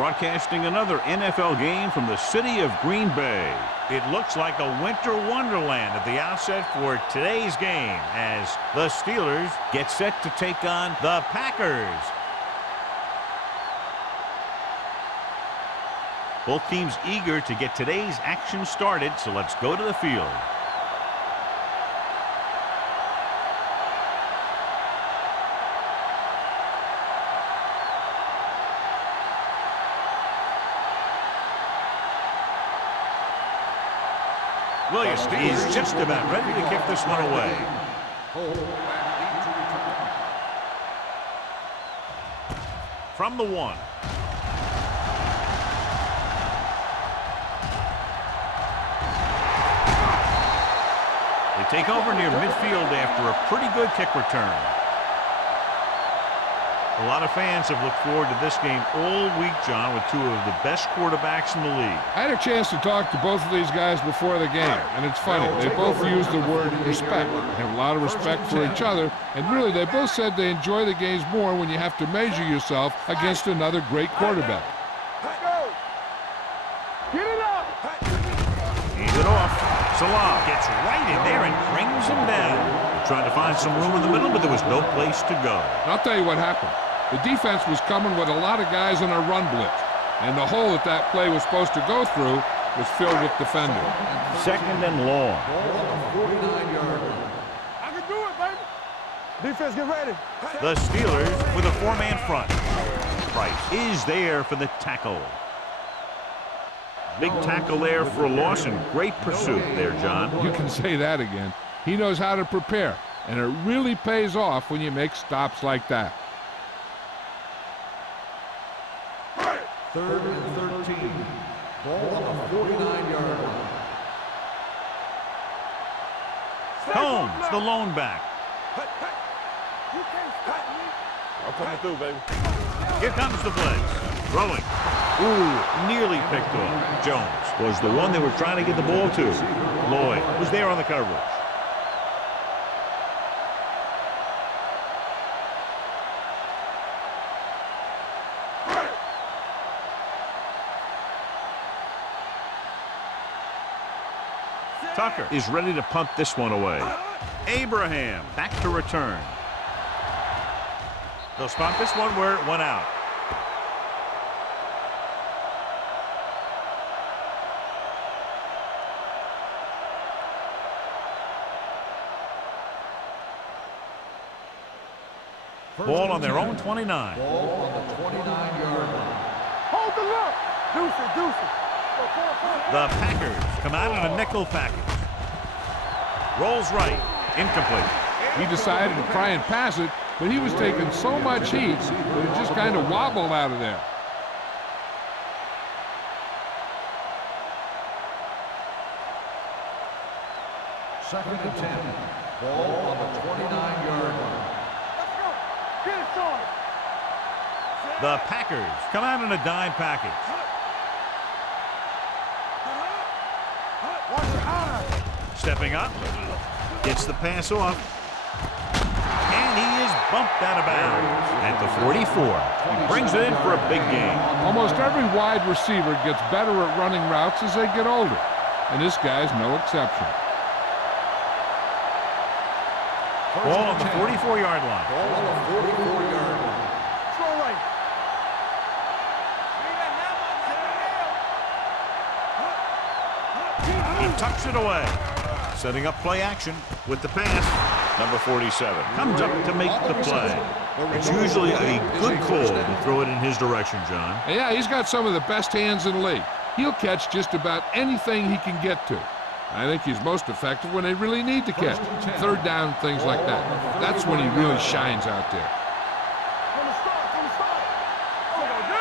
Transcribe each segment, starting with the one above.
Broadcasting another NFL game from the city of Green Bay. It looks like a winter wonderland at the outset for today's game as the Steelers Get set to take on the Packers. both teams eager to get today's action started, so let's go to the field. Williams is just about ready to kick this one away. From the 1. They take over near midfield after a pretty good kick return. A lot of fans have looked forward to this game all week, John, with two of the best quarterbacks in the league. I had a chance to talk to both of these guys before the game, and it's funny. They both use the word respect. They have a lot of respect for each other, and really they both said they enjoy the games more when you have to measure yourself against another great quarterback. Get it up! Hands it off. Salah gets right in there and brings him down. Trying to find some room in the middle, but there was no place to go. I'll tell you what happened. The defense was coming with a lot of guys in a run blitz, and the hole that play was supposed to go through was filled with defenders. Second and long. I can do it, baby. Defense, get ready. The Steelers with a 4-man front. Price is there for the tackle. Big tackle there for a loss and great pursuit there, John. You can say that again. He knows how to prepare, and it really pays off when you make stops like that. 3rd and 13. Ball on the 49-yard line. Combs, the lone back. You can't stop me. I'm coming through, baby. Here comes the blitz. Throwing. Ooh, nearly picked off. Jones was the one they were trying to get the ball to. Lloyd was there on the coverage. Tucker is ready to punt this one away. Abraham back to return. They'll spot this one where it went out. Ball on their own 29. Ball on the 29-yard line. Hold the look. Deuce it, deuce it. The Packers come out in a nickel package. Rolls right. Incomplete. He decided to try and pass it, but he was taking so much heat that it just kind of wobbled out of there. Second and 10. Ball on the 29-yard line. Let's go. Get it started. The Packers come out in a dime package. Watch your eyes. Stepping up. Gets the pass off. And he is bumped out of bounds at the 44. He brings it in for a big game. Almost every wide receiver gets better at running routes as they get older, and this guy's no exception. Ball on the 44-yard line. Ball on the 44-yard line. Throw right. He tucks it away. Setting up play action with the pass. Number 47. Comes up to make the play. It's usually a good call to throw it in his direction, John. And yeah, he's got some of the best hands in the league. He'll catch just about anything he can get to. I think he's most effective when they really need to catch. Third down, things like that. That's when he really shines out there. From the start, from the start. Oh, D.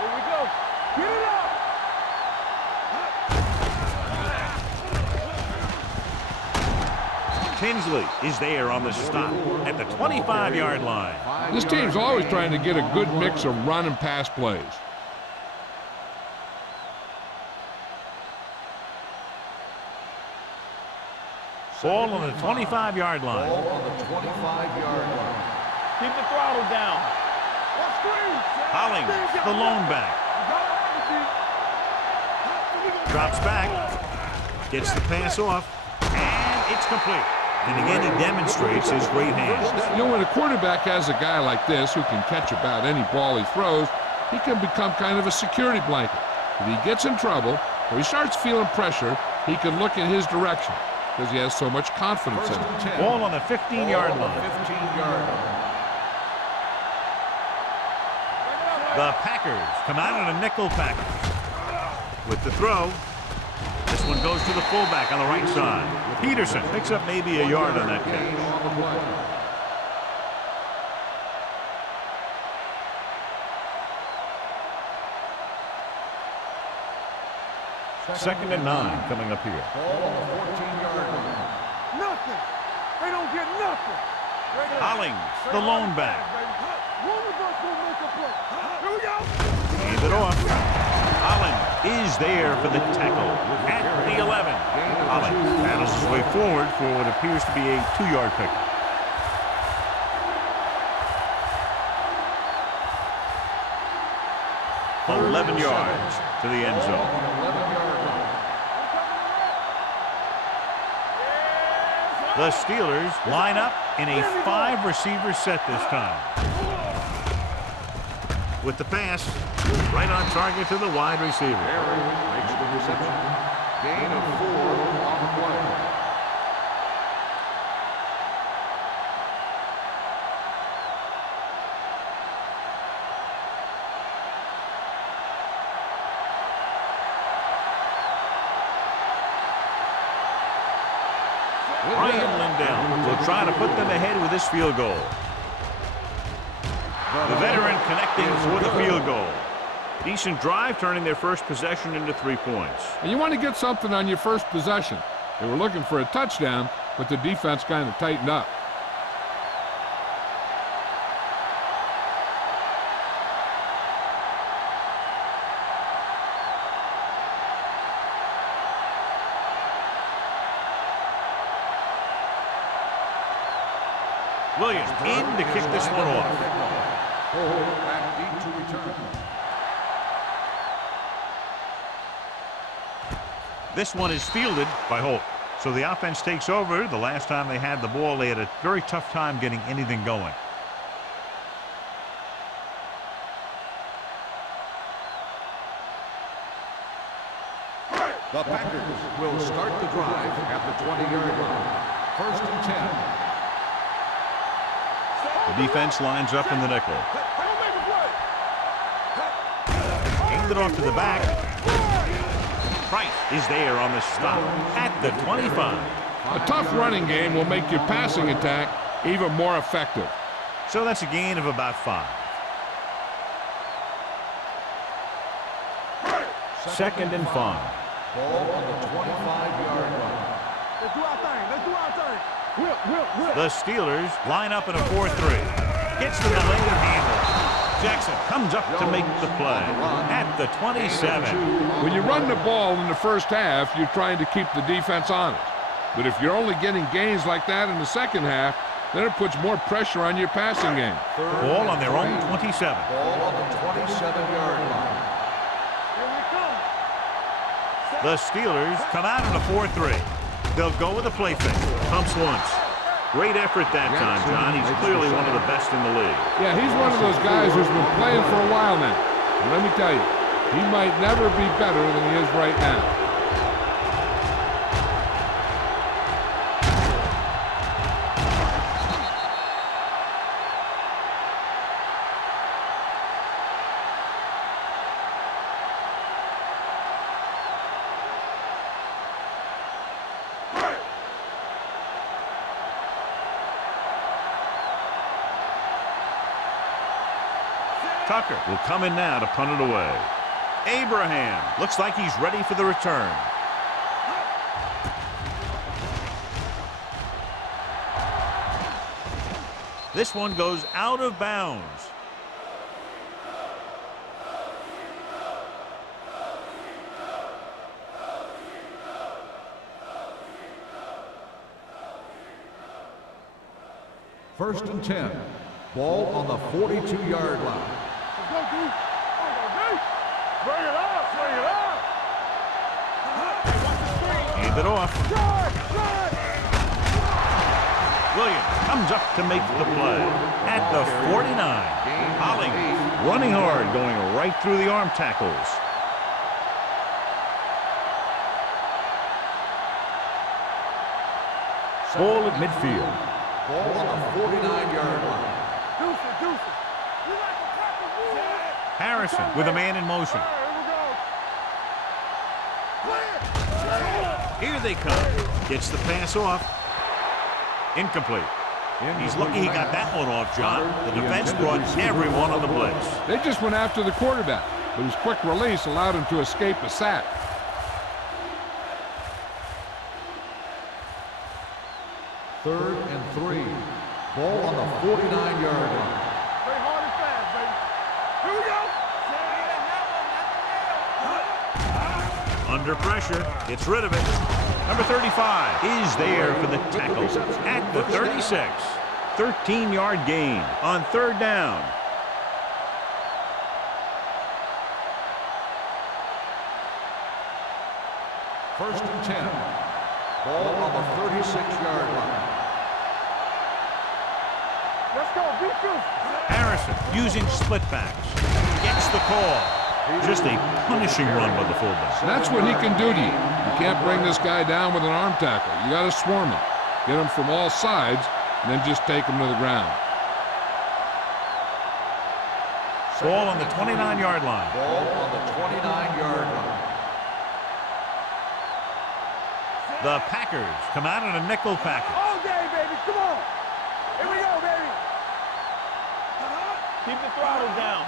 Here we go. Get it up. Tinsley is there on the stop at the 25-yard line. This team's always trying to get a good mix of run and pass plays. Ball on the 25-yard line. Ball on the 25-yard line. Keep the throttle down. Let's scream. Hollings, the lone back. Drops back. Gets the pass off. And it's complete. And again, he demonstrates his great hands. You know, when a quarterback has a guy like this who can catch about any ball he throws, he can become kind of a security blanket. If he gets in trouble or he starts feeling pressure, he can look in his direction because he has so much confidence in it. Ball on the 15-yard line. 15-yard line. The Packers come out in a nickel package. With the throw, this one goes to the fullback on the right side. Peterson picks up maybe a yard on that catch. Second and 9 coming up here. Nothing. They don't get nothing. Hollings, the lone back. One of us will make a play. Here we go. Hand it off. Hollings is there for the tackle at the 11. Hollings battles his way forward for what appears to be a 2-yard pickup. For 11 yards to the end zone. The Steelers line up in a 5-receiver set this time. With the pass, right on target to the wide receiver. Makes the reception. Gain of 4 on the play. Brian Lindell will try to put them ahead with this field goal. The veteran connecting for the field goal. Decent drive, turning their first possession into 3 points. And you want to get something on your first possession. They were looking for a touchdown, but the defense kind of tightened up. Williams in to kick this one off. Back deep to return. This one is fielded by Holt. So the offense takes over. The last time they had the ball, they had a very tough time getting anything going. The Packers will start the drive at the 20-yard line. 1st and 10. The defense lines up in the nickel. Hand it off to the back. Price is there on the stop at the 25. A tough running game will make your passing attack even more effective. So that's a gain of about 5. 2nd and 5. Ball on the 25-yard line. Let's do our thing. Let's do our thing. Whip. The Steelers line up in a 4-3. Gets the belated handle. Jackson comes up to make the play at the 27. When you run the ball in the first half, you're trying to keep the defense honest. But if you're only getting gains like that in the second half, then it puts more pressure on your passing game. Ball on their own 27. Ball on the 27-yard line. Here we come. The Steelers come out in a 4-3. They'll go with a play fake. Pumps once. Great effort that time, John. He's clearly one of the best in the league. Yeah, he's one of those guys who's been playing for a while now. And let me tell you, he might never be better than he is right now. Tucker will come in now to punt it away. Abraham looks like he's ready for the return. This one goes out of bounds. First and 10. Ball on the 42-yard line. Let's go, D. Bring it up. Wave it off. Williams comes up to make the play at the 49. Hollings running hard, going right through the arm tackles. Ball at midfield. Ball on the 49-yard line. Harrison with a man in motion. Here they come. Gets the pass off. Incomplete. He's lucky he got that one off, John. The defense brought everyone on the blitz. They just went after the quarterback, but his quick release allowed him to escape a sack. Third and 3. Ball on the 49-yard line. Play hard and fast, baby. Here we go. Under pressure, gets rid of it. Number 35 is there for the tackle at the 36. 13-yard gain on third down. First and 10. Ball on the 36-yard line. Let's go. Beat you. Harrison using split backs. Gets the call. Just a punishing run by the fullback. That's what he can do to you. You can't bring this guy down with an arm tackle. You got to swarm him. Get him from all sides, and then just take him to the ground. Ball on the 29-yard line. Ball on the 29-yard line. The Packers come out in a nickel package. All day, baby. Come on. Here we go, baby. Keep the throttle down.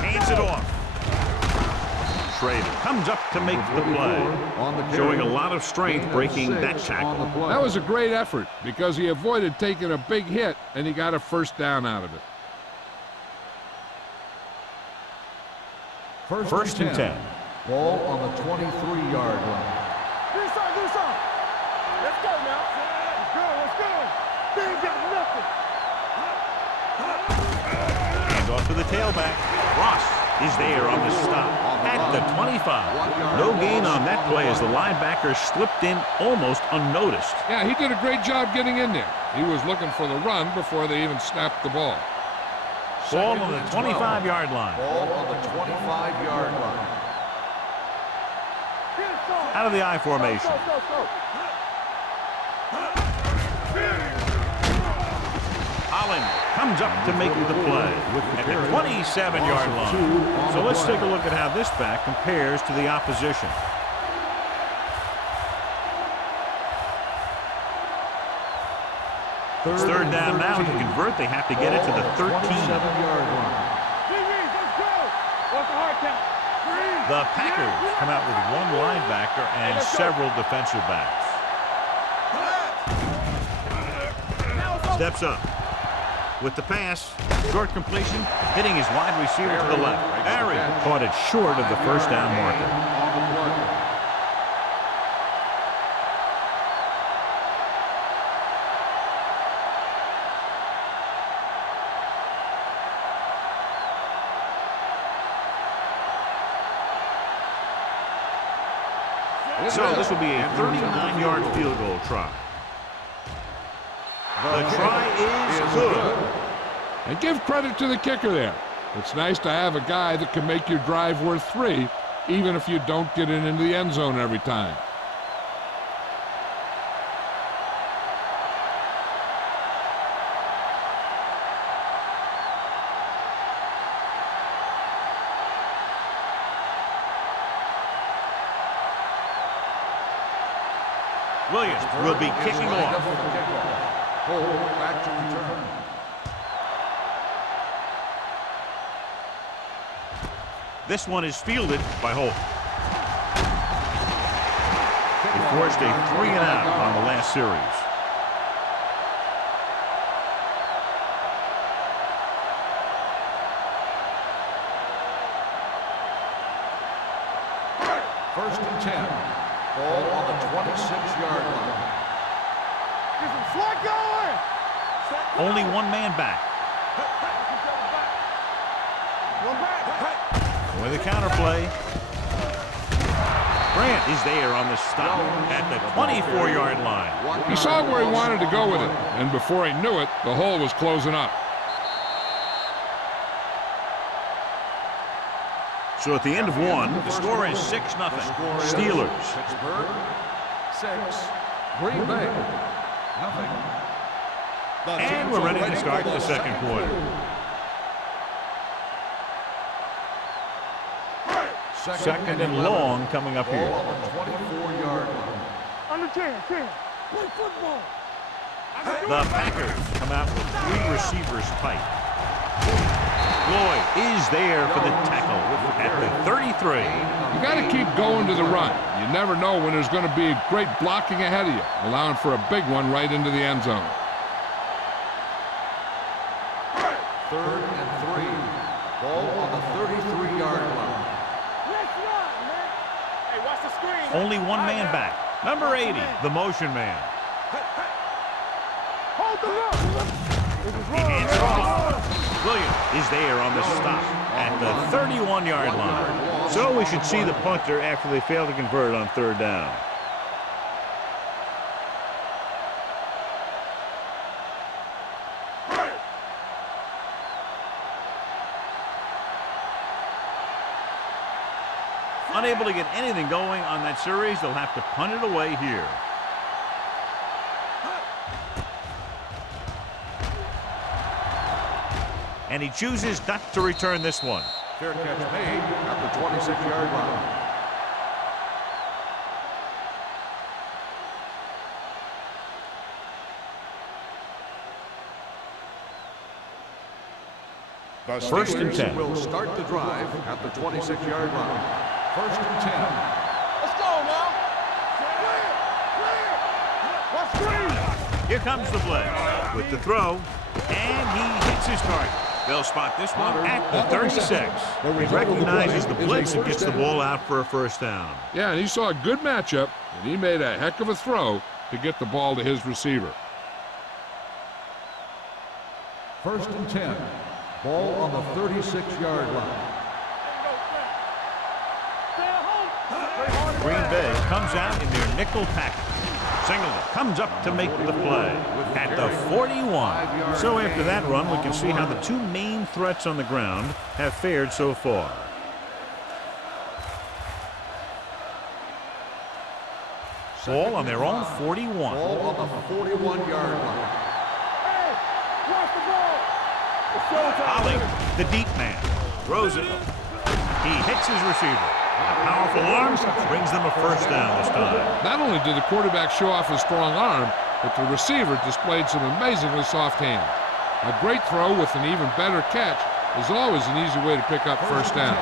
Hands it off. Schrader comes up to make the play. Showing a lot of strength breaking that tackle. That was a great effort because he avoided taking a big hit, and he got a first down out of it. First and 10. Ball on the 23-yard line. Do something. Let's go now. Let's go. They ain't got nothing. Hand off to the tailback. Ross is there on the stop at the 25. No gain on that play as the linebacker slipped in almost unnoticed. Yeah, he did a great job getting in there. He was looking for the run before they even snapped the ball. Ball on the 25-yard line. Ball on the 25-yard line. Out of the I formation. Holland comes up to make the play at the 27-yard line. So let's take a look at how this back compares to the opposition. It's third down now. To convert, they have to get it to the 13. The Packers come out with one linebacker and several defensive backs. Steps up with the pass. Short completion, hitting his wide receiver to the left. Harry caught it short of the first down marker. So this will be a 39-yard field goal try. The try is good. And give credit to the kicker there. It's nice to have a guy that can make your drive worth 3, even if you don't get it into the end zone every time. Williams will be kicking off. Back to return. This one is fielded by Holt. He forced a 3-and-out on the last series. First and 10. Ball on the 26-yard line. Get some slack going. Only one man back. One back. With a counter play. Grant is there on the stop at the 24-yard line. He saw where he wanted to go with it, and before he knew it, the hole was closing up. So at the end of one, the score is 6-0. Steelers. Pittsburgh 6, Green Bay nothing. And we're ready to start the second quarter. Second and long coming up here. Ball on the 24-yard line. Under 10. Play football. The Packers come out with 3 receivers tight. Lloyd is there for the tackle at the 33. You got to keep going to the run. You never know when there's going to be great blocking ahead of you, allowing for a big one right into the end zone. 3rd and 3. Ball on the 33-yard line. Let's run, man. Hey, watch the screen. Only one man back. Number 80, the motion man. Hold the look. He hands it off. Williams is there on the stop at the 31-yard line. So we should see the punter after they fail to convert on 3rd down. Unable to get anything going on that series, they'll have to punt it away here. And he chooses not to return this one. Fair catch made at the 26-yard line. The First and Steelers 10. Will start the drive at the 26-yard line. 1st and 10. Let's go now. Clear. Watch screen. Here comes the blitz with the throw, and he hits his target. They'll spot this one at the 36. He recognizes the blitz and gets the ball out for a first down. Yeah, and he saw a good matchup, and he made a heck of a throw to get the ball to his receiver. 1st and 10. Ball on the 36-yard line. Green Bay comes out in their nickel package. Singleton comes up to make the play at the 41. So after that run, we can see how the 2 main threats on the ground have fared so far. Ball on their own 41. Ball on the 41-yard line. Hey, watch the ball. It's showtime. Ollie, the deep man, throws it. He hits his receiver. A powerful arm brings them a first down this time. Not only did the quarterback show off his strong arm, but the receiver displayed some amazingly soft hands. A great throw with an even better catch is always an easy way to pick up first down.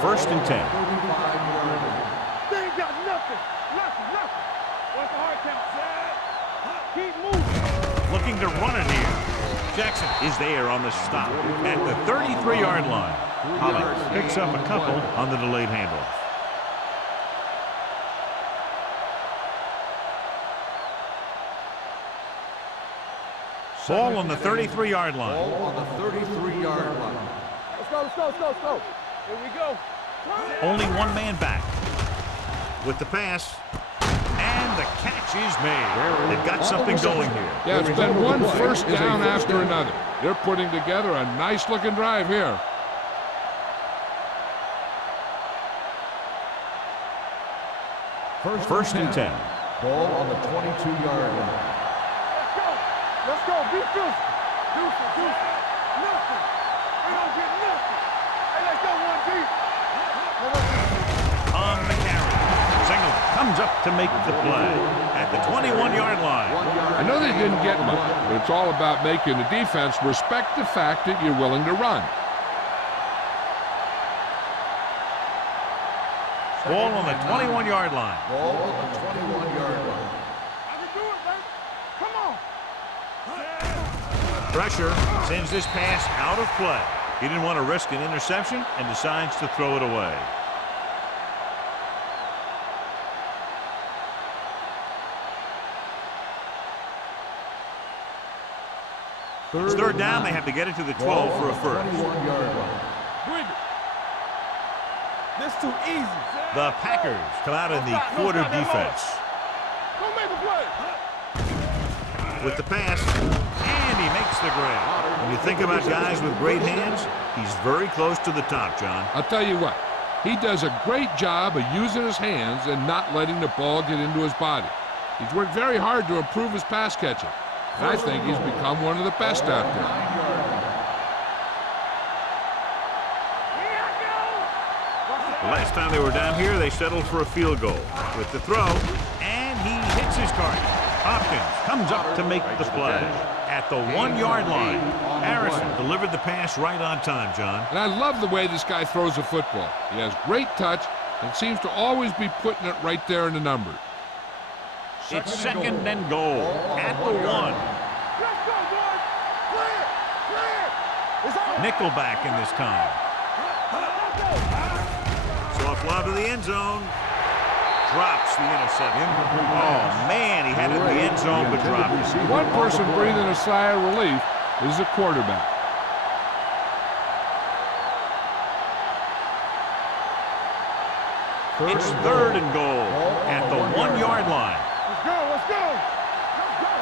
1st and 10. They ain't got nothing. What's the hard count, Zach? Keep moving. Looking to run it here. Jackson is there on the stop at the 33-yard line. Holly picks up a couple on the delayed handoff. Ball on the 33-yard line. Ball on the 33-yard line. Let's go. Here we go. Only one man back. With the pass. And the catch is made. They've got something going here. Yeah, it's been one first down after another. They're putting together a nice-looking drive here. First and 10. Ball on the 22-yard line. Let's go. Be physical. Nothing. We don't get nothing. Hey, let's go, 1G. On the carry. Singleton comes up to make the play at the 21-yard line. I know they didn't get much, but it's all about making the defense respect the fact that you're willing to run. Ball on the 21-yard line. Ball on the 21-yard line. I can do it, baby. Come on. Pressure sends this pass out of play. He didn't want to risk an interception and decides to throw it away. It's 3rd down. They have to get it to the 12 for a first. 21-yard line. Bring it. This too easy, Zach. The Packers come out in the quarter defense. Don't make a play. With the pass, and he makes the grab. When you think about guys with great hands, he's very close to the top, John. I'll tell you what, he does a great job of using his hands and not letting the ball get into his body. He's worked very hard to improve his pass catching. And I think he's become one of the best out there. The last time they were down here, they settled for a field goal. With the throw, and he hits his target. Hopkins comes up to make the play. At the 1-yard line, Harrison delivered the pass right on time, John. And I love the way this guy throws a football. He has great touch and seems to always be putting it right there in the numbers. It's second and goal at the 1. Let's go, boys. Clear. Clear. It's on. Nickelback in this time. Soft lob to the end zone. Drops the interception. Oh, man, he had it in the end zone, but dropped it. One person breathing a sigh of relief is the quarterback. It's third and goal at the 1-yard line. Let's go. Let's go. Let's go.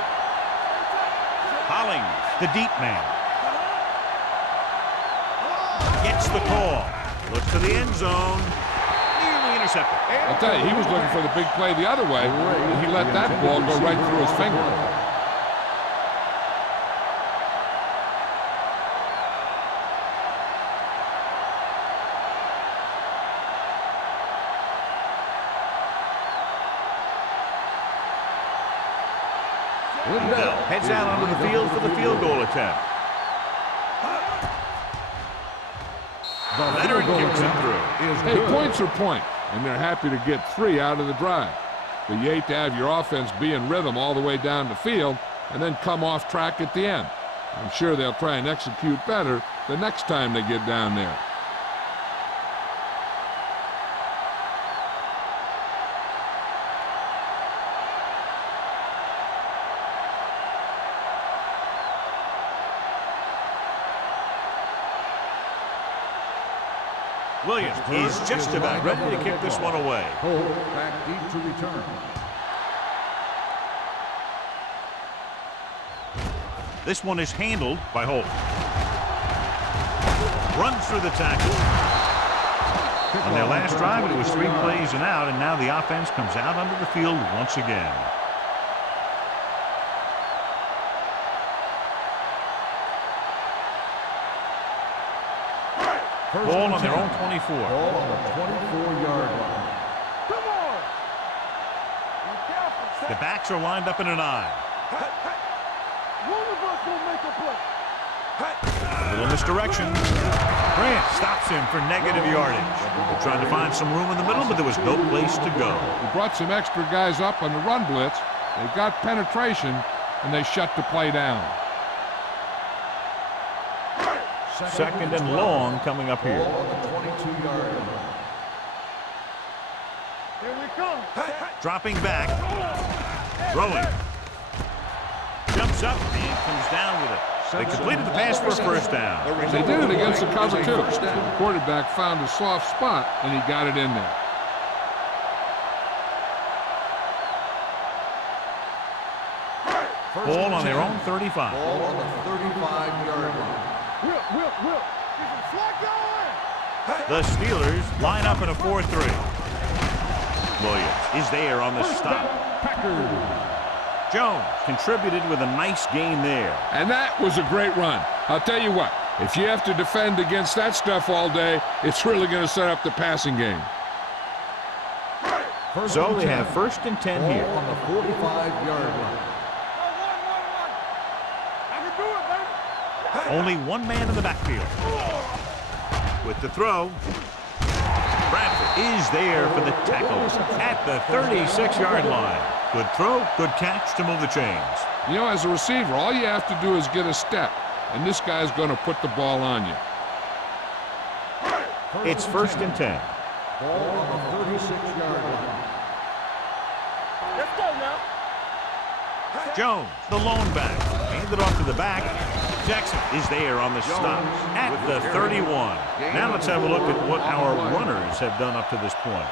Hollings, the deep man. Gets the call. Looks to the end zone. Nearly intercepted. I'll tell you, he was looking for the big play the other way, and he let that ball go right through his finger. Lindell heads out onto the field for the field goal attempt. Leonard kicks it through. Hey, points are points, and they're happy to get 3 out of the drive. But you hate to have your offense be in rhythm all the way down the field and then come off track at the end. I'm sure they'll try and execute better the next time they get down there. Williams is just about ready to kick this one away. Holt back deep to return. This one is handled by Holt. Runs through the tackle. On their last drive, it was 3 plays and out, and now the offense comes out onto the field once again. Ball on their own 24. Ball on the 24-yard line. Come on. Be careful, Sam. The backs are lined up in an eye. One of us will make a play. A little misdirection. Grant stops him for negative yardage. They're trying to find some room in the middle, but there was no place to go. He brought some extra guys up on the run blitz. They got penetration, and they shut the play down. Second and long coming up here. Ball on the 22-yard line. Here we come. Dropping back. Throwing. Jumps up and comes down with it. They completed the pass for a first down. They did it against the cover, too. The quarterback found a soft spot, and he got it in there. Ball on their own 35. Ball on the 35-yard line. Will. He's a slack going. The Steelers line up in a 4-3. Williams is there on the stop. Jones contributed with a nice gain there. And that was a great run. I'll tell you what, if you have to defend against that stuff all day, it's really going to set up the passing game. So they have 1st and 10 Ball here. on the 45-yard line. I can do it, baby. Only one man in the backfield. With the throw, Bradford is there for the tackle at the 36-yard line. Good throw, good catch to move the chains. You know, as a receiver, all you have to do is get a step, and this guy's going to put the ball on you. It's 1st and 10. Ball on the 36-yard line. Let's go now. Jones, the lone back, handed off to the back. Jackson is there on the stop at the 31. Now let's have a look at what our runners have done up to this point.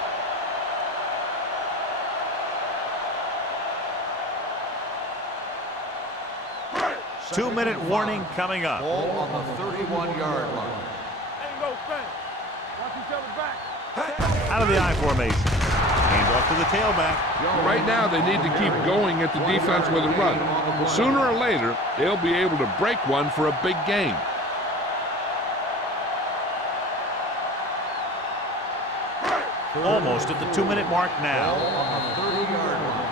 2-minute warning coming up. Ball on the 31-yard line. Ain't no thing. Watch each other back. Out of the I formation. Hands off to the tailback. Right now, they need to keep going at the defense with a run. Sooner or later, they'll be able to break one for a big gain. Almost at the 2-minute mark now. Ball on the 30-yard line.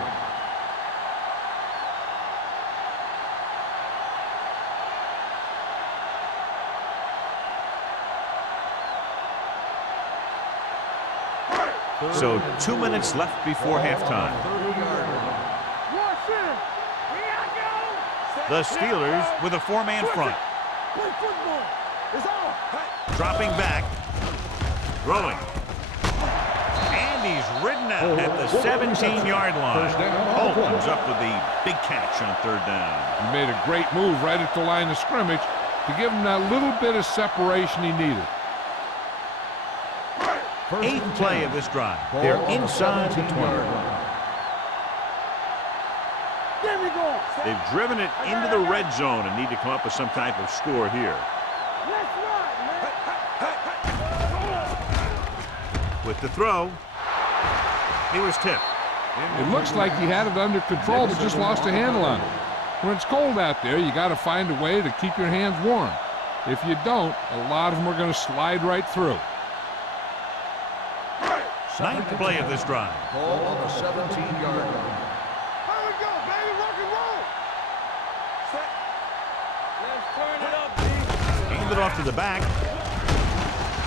So 2 minutes left before halftime. 30-yard line. Watch it. The Steelers with a 4-man front. Play football. It's on. Dropping back. Throwing. And he's ridden out at the 17-yard line. Holt comes up with the big catch on 3rd down. He made a great move right at the line of scrimmage to give him that little bit of separation he needed. 8th play of this drive. They're inside the 20. There we go. They've driven it into the red zone and need to come up with some type of score here. Let's ride, man. With the throw, he was tipped. It looks like he had it under control but just lost a handle on it. When it's cold out there, you got to find a way to keep your hands warm. If you don't, a lot of them are going to slide right through. 9th play of this drive. Ball on the 17-yard line. Here we go, baby. Rock and roll. Set. Let's turn it up, B. Hand it off to the back.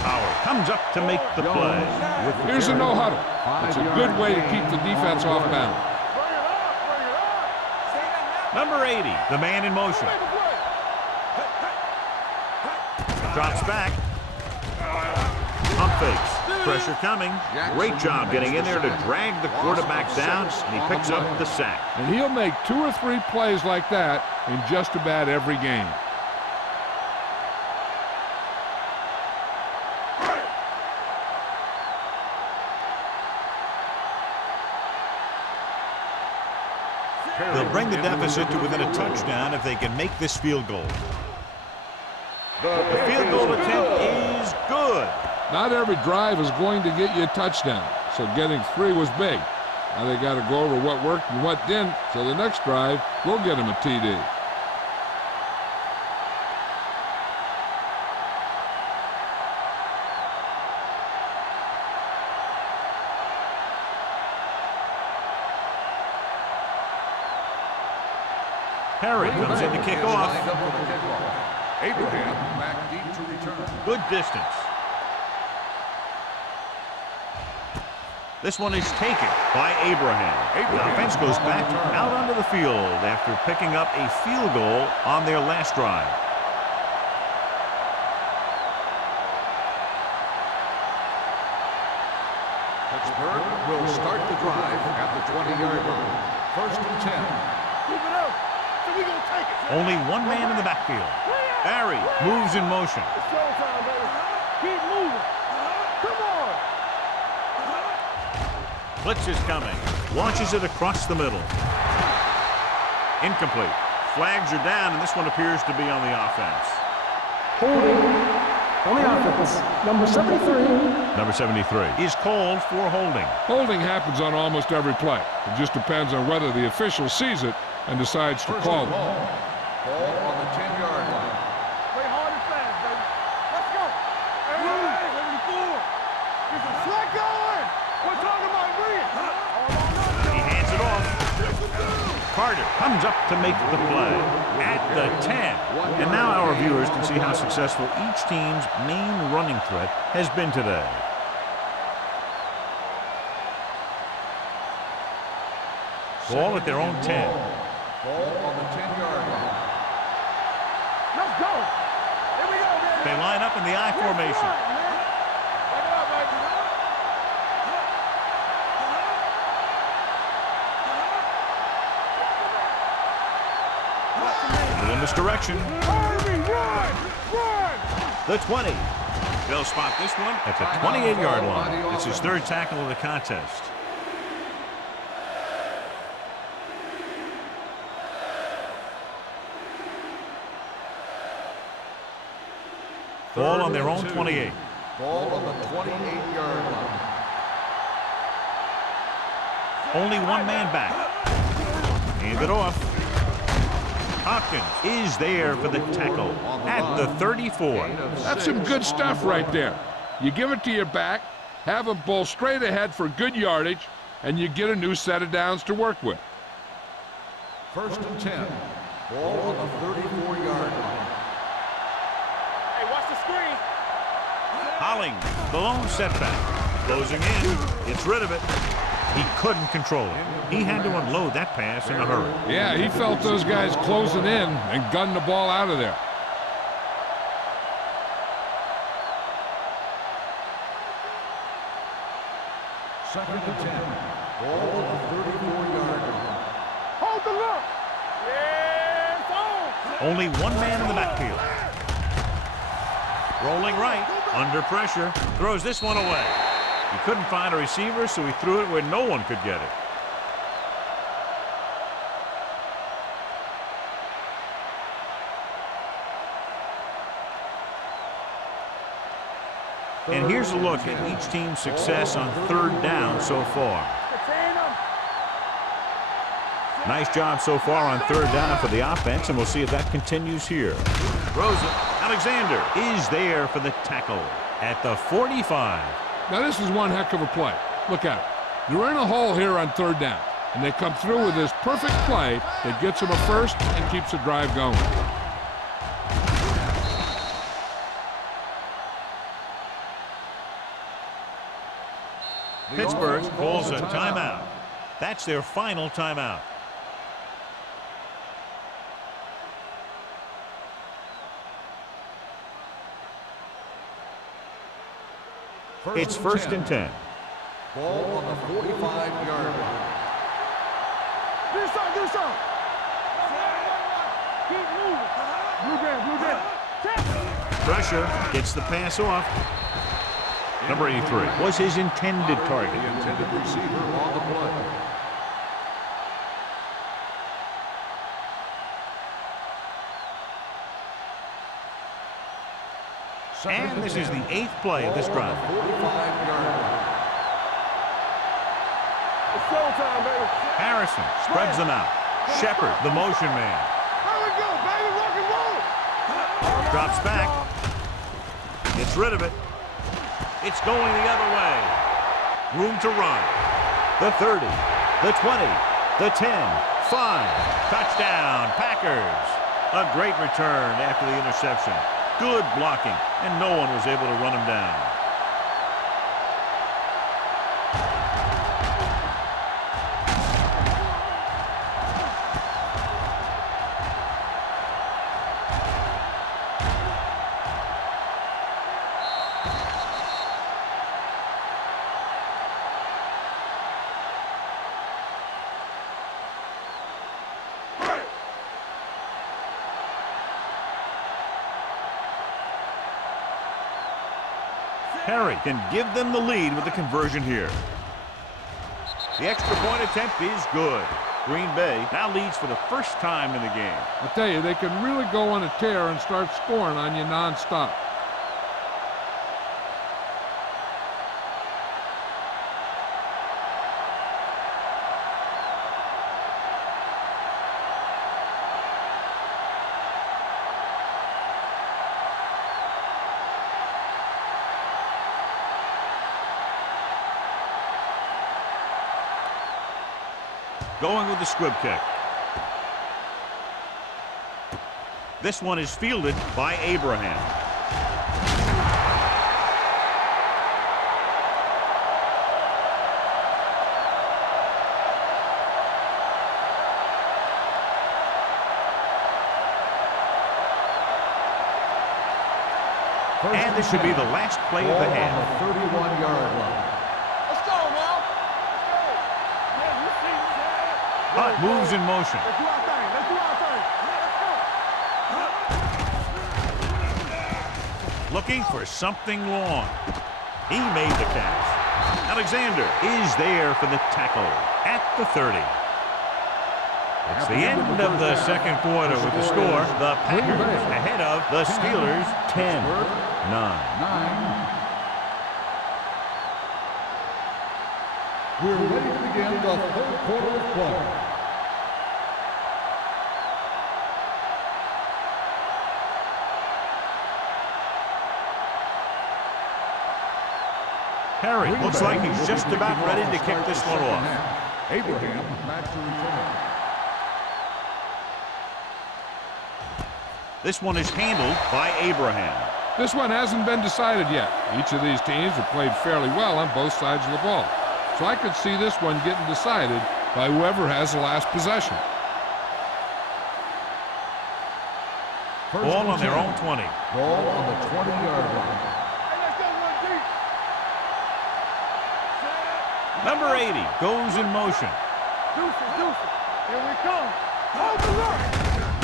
Power comes up to make the play. Here's a no huddle. It's a good way to keep the defense off balance. Bring it up. Bring it up. Number 80, the man in motion. Make a play. Drops back. Pump fakes. Pressure coming. Great job getting in there to drag the quarterback down, and he picks up the sack. And he'll make 2 or 3 plays like that in just about every game. They'll bring the deficit to within a touchdown if they can make this field goal. The field goal attempt is good. Not every drive is going to get you a touchdown, so getting 3 was big. Now they got to go over what worked and what didn't, so the next drive will get them a TD. Perry comes in to kick off. Lined up for the kickoff. Abraham back deep to return. Good distance. This one is taken by Abraham. The offense goes back out onto the field after picking up a field goal on their last drive. Pittsburgh will start the drive at the 20-yard line. 1st and 10. Keep it up. So we gonna take it. Only one man in the backfield. Barry moves in motion. It's showtime, baby. Keep moving. Come on. Blitz is coming. Launches it across the middle. Incomplete. Flags are down, and this one appears to be on the offense. Holding on the offense. Number 73. Number 73 is called for holding. Holding happens on almost every play. It just depends on whether the official sees it and decides to First call and it. goal. Ball on the 10-yard line. Play hard and fast, baby. Let's go. Hey, 74. Get some slack going. We're talking about Reed. He hands it off. Carter comes up to make the play at the 10. And now our viewers can see how successful each team's main running threat has been today. Ball at their own 10. Ball on the 10-yard line. Let's go. Here we go, baby. They line up in the I formation. Back it up, baby. Little misdirection. Harvey, run! Run! The 20. They'll spot this one at the 28-yard line. It's his 3rd tackle of the contest. Ball on their Third own and 28. Ball on the 28-yard line. Only one man back. Hand it off. Hopkins is there for the tackle at the 34. That's some good stuff right there. You give it to your back, have him pull straight ahead for good yardage, and you get a new set of downs to work with. First and 10. Ball on the 34-yard line. Hey, watch the screen. Hollings, the lone setback. Closing in, gets rid of it. He couldn't control it. He had to unload that pass in a hurry. Yeah, he felt those guys closing in and gunned the ball out of there. Second and 10. Ball on the 34-yard line. Hold the look. Yeah, it's on. Only one man in the backfield. Rolling right, under pressure, throws this one away. He couldn't find a receiver, so he threw it where no one could get it. And here's a look at each team's success on third down so far. Nice job so far on third down for the offense, and we'll see if that continues here. Throws it. Alexander is there for the tackle at the 45. Now this is one heck of a play. Look at it. You're in a hole here on third down, and they come through with this perfect play that gets them a first and keeps the drive going. Pittsburgh calls a timeout. That's their final timeout. It's first and 10. Ball on the 45-yard line. Do something. Keep moving. Blue down. Pressure gets the pass off. Number 83 was his intended target. The intended receiver on the play. And this is the 8th play of this drive. 45-yard line. It's showtime, baby. Harrison spreads them out. Shepard, the motion man, Here we go, baby. Rock and roll. drops back. Gets rid of it. It's going the other way. Room to run. The 30, the 20, the 10, 5. Touchdown, Packers. A great return after the interception. Good blocking, and no one was able to run him down. Perry can give them the lead with the conversion here. The extra point attempt is good. Green Bay now leads for the first time in the game. I tell you, they can really go on a tear and start scoring on you nonstop. Going with the squib kick. This one is fielded by Abraham. And this should be the last play of the half. On the 31-yard line. Let's go now. Hunt moves in motion. Let's do our thing. Let's go. Looking for something long. He made the catch. Alexander is there for the tackle at the 30. It's the end of the second quarter with the score. The Packers ahead of the Steelers 10-9. We're ready to begin the third quarter of play. Perry looks like he's just about ready to kick this one off. Abraham backs to return. This one is handled by Abraham. This one hasn't been decided yet. Each of these teams have played fairly well on both sides of the ball. So I could see this one getting decided by whoever has the last possession. Ball on their own 20. Ball on the 20-yard line. Number 80 goes in motion. Deuces. Here we come. Hold the line.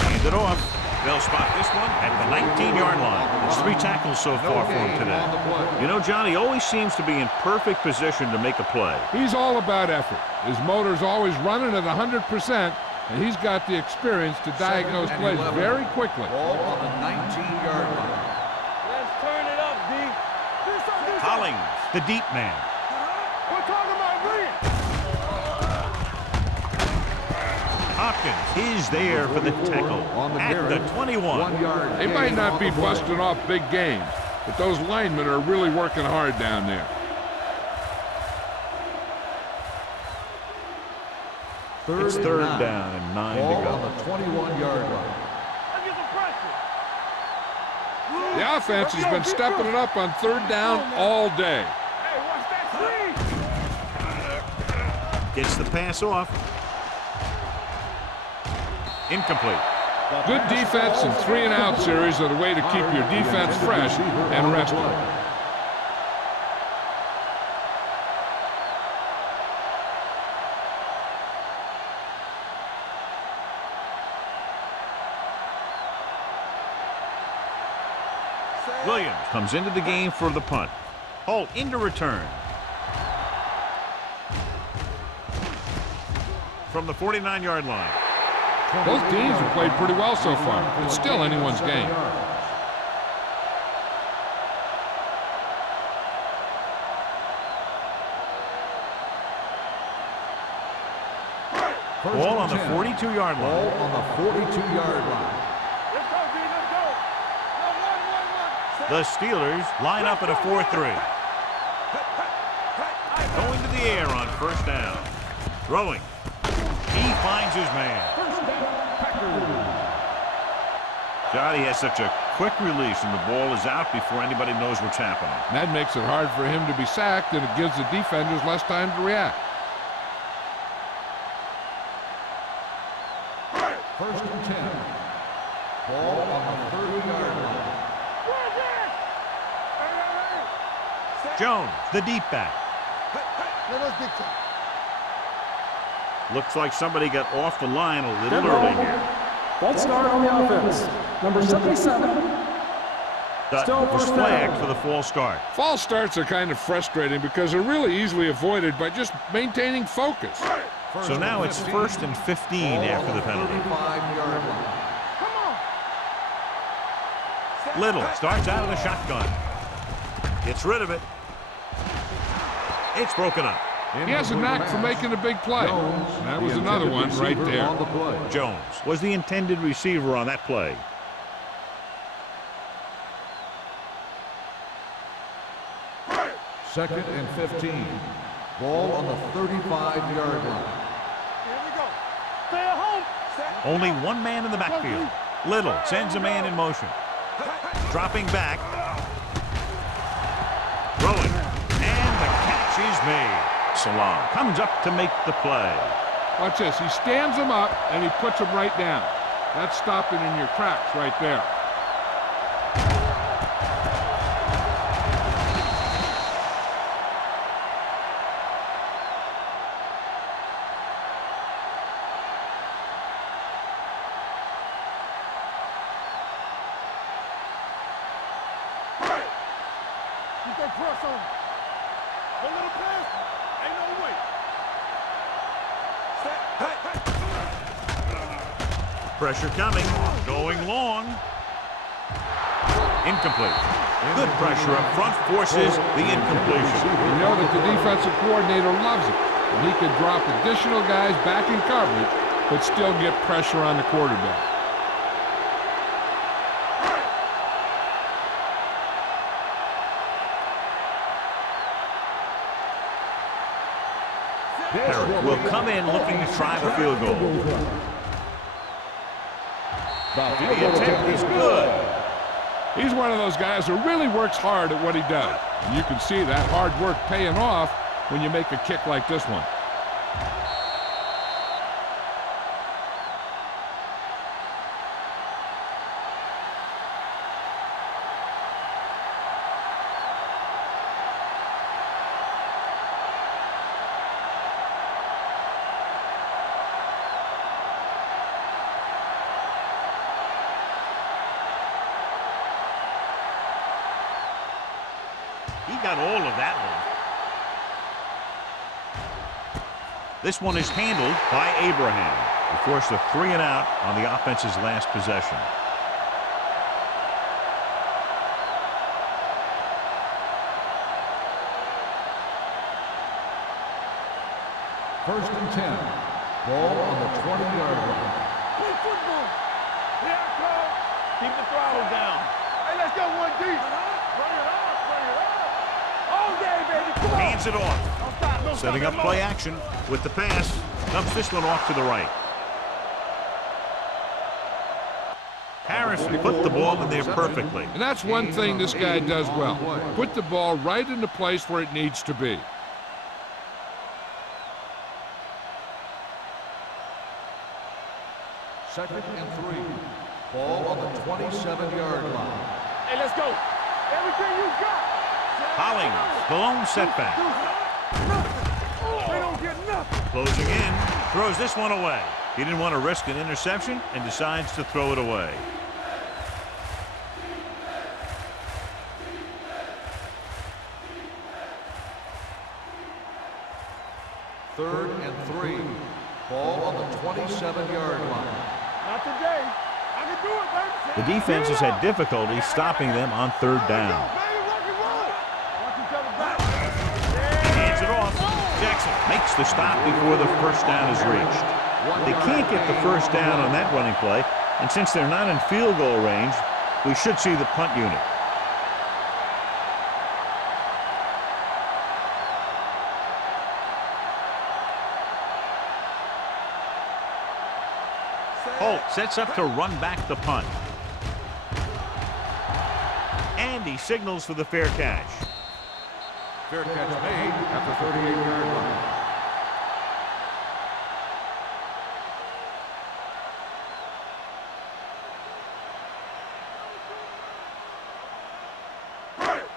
Hand it off. They'll spot this one at the 19-yard line. It's 3 tackles so far for him today. You know, John, he always seems to be in perfect position to make a play. He's all about effort. His motor's always running at 100%, and he's got the experience to diagnose plays very quickly. Ball on the 19-yard line. Let's turn it up, D. Hollings, the deep man. We're talking about Green. Hopkins is there for the tackle at the 21. 1 yard. They might not be busting off big games, but those linemen are really working hard down there. It's third down and 9 Ball to go. on the 21-yard line. Let's get some pressure. The offense has been stepping it up on third down all day. Hey, watch that screen. Gets the pass off. Incomplete. Good defense and 3-and-out series are the way to keep your defense fresh and rested. Williams comes into the game for the punt. Holt into return. From the 49-yard line. Both teams have played pretty well so far. It's still anyone's game. Ball on the 42-yard Ball line. on the 42-yard line. Let's go, D. Let's go. The Steelers line up at a 4-3. Going to the air on first down. Throwing. He finds his man. Johnny has such a quick release and the ball is out before anybody knows what's happening. And that makes it hard for him to be sacked, and it gives the defenders less time to react. First and 10. Ball on the 30-yard line. Jones, the deep back. Looks like somebody got off the line a little early here. False start on the offense. Number 77. Dutton was flagged for the false start. False starts are kind of frustrating because they're really easily avoided by just maintaining focus. So now it's 1st and 15 after the penalty. 35-yard line. Little starts out of the shotgun. Gets rid of it. It's broken up. He has a knack for making a big play. And that was another one right there. On the play. Jones. Was the intended receiver on that play. Second and 15. Ball on the 35-yard line. Here we go. Stay at home. Only one man in the backfield. Little sends a man in motion. Dropping back. Throwing. And the catch is made. Salam comes up to make the play. Watch this. He stands him up, and he puts him right down. That's stopping in your tracks right there. Keep that cross on him. A little pass. Ain't no way. Pressure coming. Going long. Incomplete. Good pressure up front forces the incompletion. You know that the defensive coordinator loves it. And he can drop additional guys back in coverage, but still get pressure on the quarterback. Herrick will come in looking to try the field goal. The attempt is good. He's one of those guys who really works hard at what he does. And you can see that hard work paying off when you make a kick like this one. He got all of that one. This one is handled by Abraham. He forced a 3 and out on the offense's last possession. First and 10. Ball on the 20-yard line. Play football. Here I come. Keep the throttle down. Hey, let's go 1 deep. Bring it up. Bring it up. All day, baby. Come on. Hands it off. Don't stop. Don't Setting stop. up play action with the pass. Dumps this one off to the right. Harrison put the ball in there perfectly. And that's one thing this guy does well. Put the ball right in the place where it needs to be. Second and 3. Ball on the 27-yard line. Hey, let's go. Everything you got. Hollings, the lone setback. They don't get nothing. Closing in, throws this one away. He didn't want to risk an interception and decides to throw it away. Third and 3. Ball on the 27-yard line. Not today. I can do it, baby. The defense has had difficulty stopping them on third down. Baby, rock and roll. Watch each other back. Hands it off. Jackson makes the stop before the first down is reached. They can't get the first down on that running play, and since they're not in field goal range, we should see the punt unit. Holt sets up to run back the punt. And he signals for the fair catch. Fair catch made at the 38-yard line.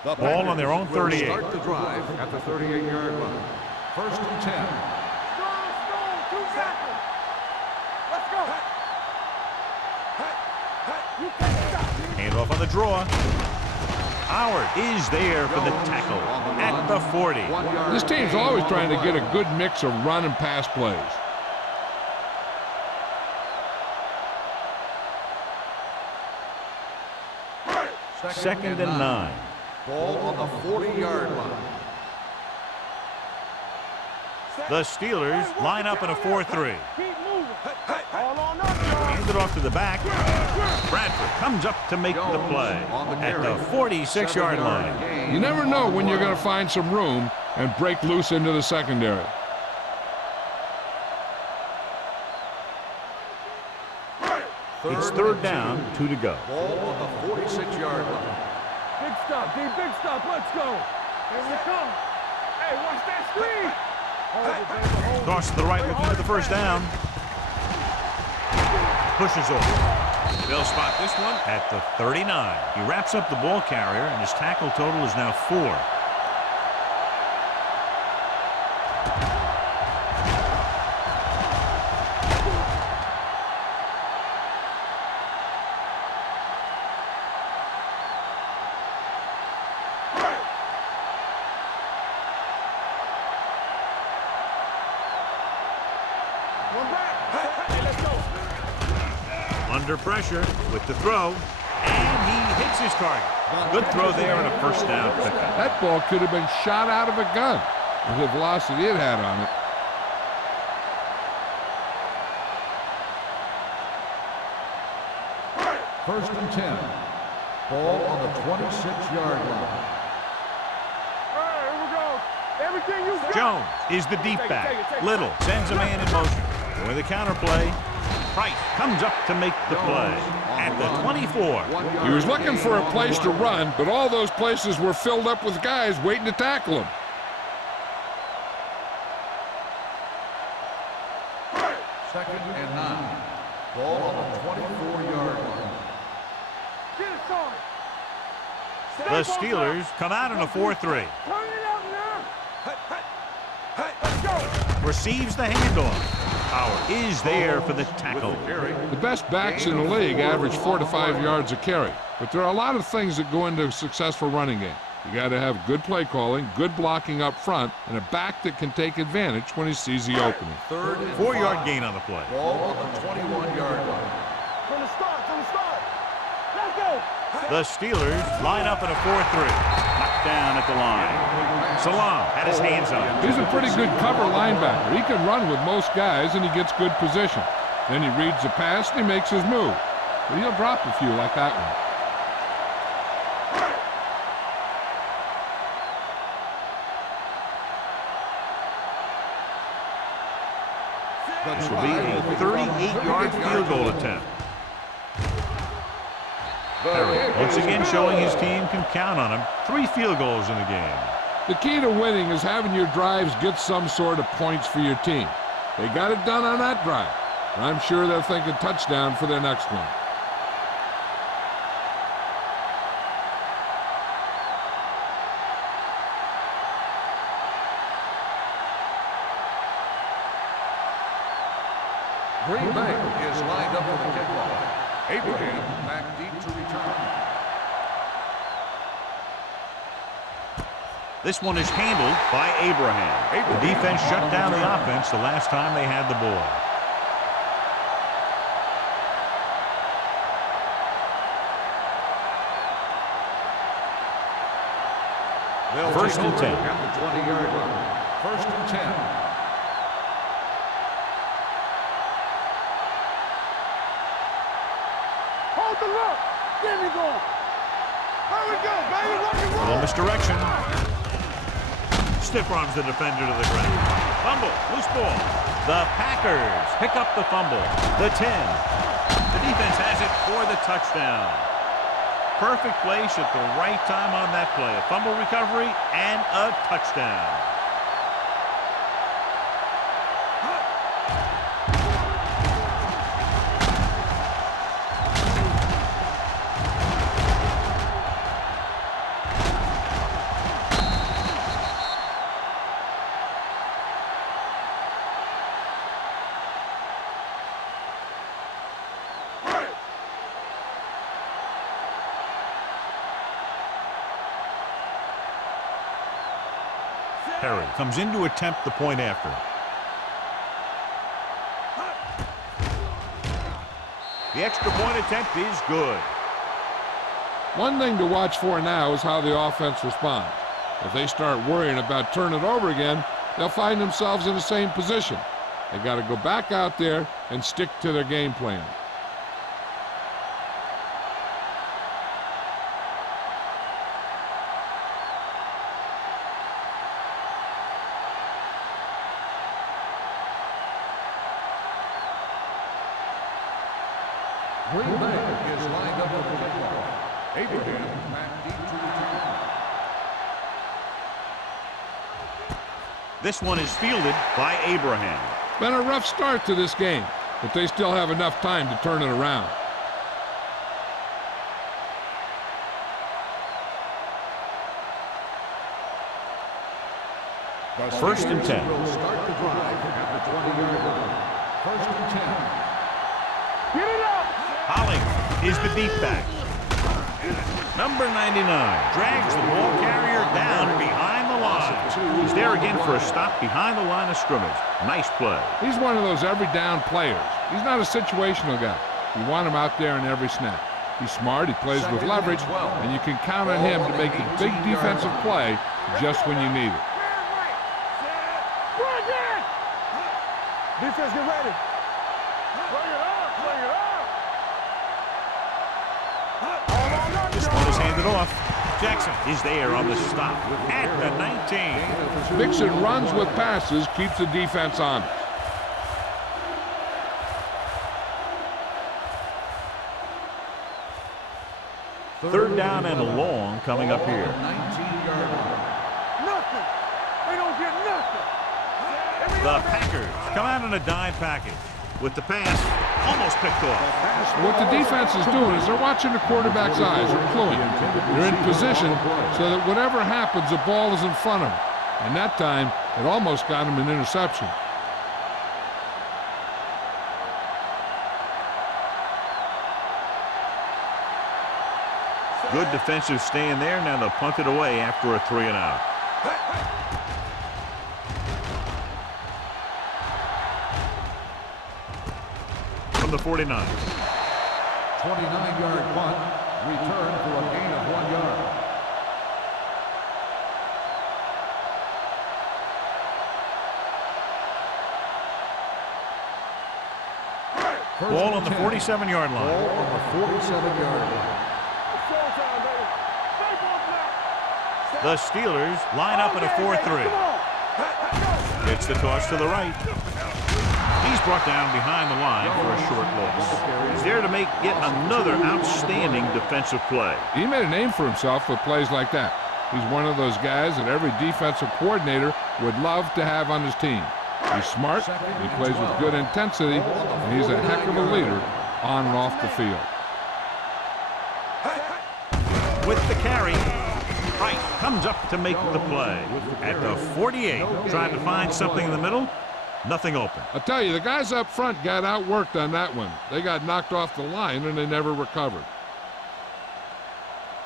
The ball on their own 38. Start the drive at the 38-yard line. First and 10. Strong, 2 seconds. Let's go. You can't stop. Hand off on the draw. Howard is there for the tackle at the 40. This team's always trying to get a good mix of run and pass plays. Second and 9. Ball on the 40-yard line. The Steelers line up in a 4-3. Keep moving. All on up, y'all. Hands it off to the back. Bradford comes up to make the play at the 46-yard line. You never know when you're going to find some room and break loose into the secondary. It's third down, 2 to go. Ball on the 46-yard line. Big stop, D. Big stop. Let's go. Here we come. Hey, watch that screen. Hold it, baby. Hold it. Toss to the right, looking for the first down. Pushes off. They'll spot this one at the 39. He wraps up the ball carrier, and his tackle total is now 4. Under pressure with the throw, and he hits his target. Good throw there and a first down pickup. That ball could have been shot out of a gun with the velocity it had on it. First and 10. Ball on the 26-yard line. All right, here we go. Everything you got. Jones is the deep back. Little sends a man in motion. With a counter play, Price comes up to make the play at the 24. He was looking for a place to run, but all those places were filled up with guys waiting to tackle him. Second and 9. Ball on the 24-yard line. Get it, Tommy. The Steelers come out in a 4-3. Turn it out now. Let's go. Receives the handoff. Power is there for the tackle. The best backs in the league average 4 to 5 yards a carry, but there are a lot of things that go into a successful running game. You got to have good play calling, good blocking up front, and a back that can take advantage when he sees the opening. Third and 4-yard 5. gain on the play. Ball on the 21-yard line. From the start, Let's go. The Steelers line up in a 4-3. Knocked down at the line. Salam had his hands up. He's a pretty good cover linebacker. He can run with most guys, and he gets good position. Then he reads the pass, and he makes his move. But he'll drop a few like that one. This will be a 38-yard field goal attempt. Once again showing his team can count on him. 3 field goals in the game. The key to winning is having your drives get some sort of points for your team. They got it done on that drive. And I'm sure they're thinking touchdown for their next one. Green Bay is lined up for the kickoff. Abraham back deep to return. This one is handled by Abraham. The defense shut down the offense the last time they had the ball. First and 10. At the 20-yard line. First and 10. Hold the look. There we go. There we go, baby. Rock and roll. Little misdirection. Stiff arms the defender to the ground. Fumble, loose ball. The Packers pick up the fumble. The 10. The defense has it for the touchdown. Perfect place at the right time on that play. A fumble recovery and a touchdown. Perry comes in to attempt the point after. The extra point attempt is good. One thing to watch for now is how the offense responds. If they start worrying about turning it over again, they'll find themselves in the same position. They got to go back out there and stick to their game plan. Green Bay is lined up for the kickoff. Abraham back deep to return. This one is fielded by Abraham. Been a rough start to this game, but they still have enough time to turn it around. First and 10. Will start the drive at the 20-yard line. First and 10. Get it up. Holly is the deep back. Number 99 drags the ball carrier down behind the line. He's there again for a stop behind the line of scrimmage. Nice play. He's one of those every down players. He's not a situational guy. You want him out there in every snap. He's smart, he plays with leverage, and you can count on him to make the big defensive play just when you need it. Defense, get ready. Bring it up, bring it up. This one is handed off. Jackson is there on the stop at the 19. Mixon runs with passes, keeps the defense on. Third down and long coming up here. 19-yard line. Nothing. They don't get nothing. The Packers come out in a dime package with the pass almost picked off. What the defense is doing is they're watching the quarterback's eyes. They're cluing. They're in position so that whatever happens, the ball is in front of them. And that time, it almost got him an interception. Good defensive stand there. Now they'll punt it away after a 3-and-out. From the 49. 29-yard punt. Return for a gain of 1 yard. Ball on the 47-yard line. Ball on the 47-yard line. The Steelers line up in a 4-3. It's the toss to the right. He's brought down behind the line for a short loss. He's there to make yet another outstanding defensive play. He made a name for himself with plays like that. He's one of those guys that every defensive coordinator would love to have on his team. He's smart, he plays with good intensity, and he's a heck of a leader on and off the field. With the carry, Wright comes up to make the play. At the 48, trying to find something in the middle. Nothing open. I'll tell you, the guys up front got outworked on that one. They got knocked off the line, and they never recovered.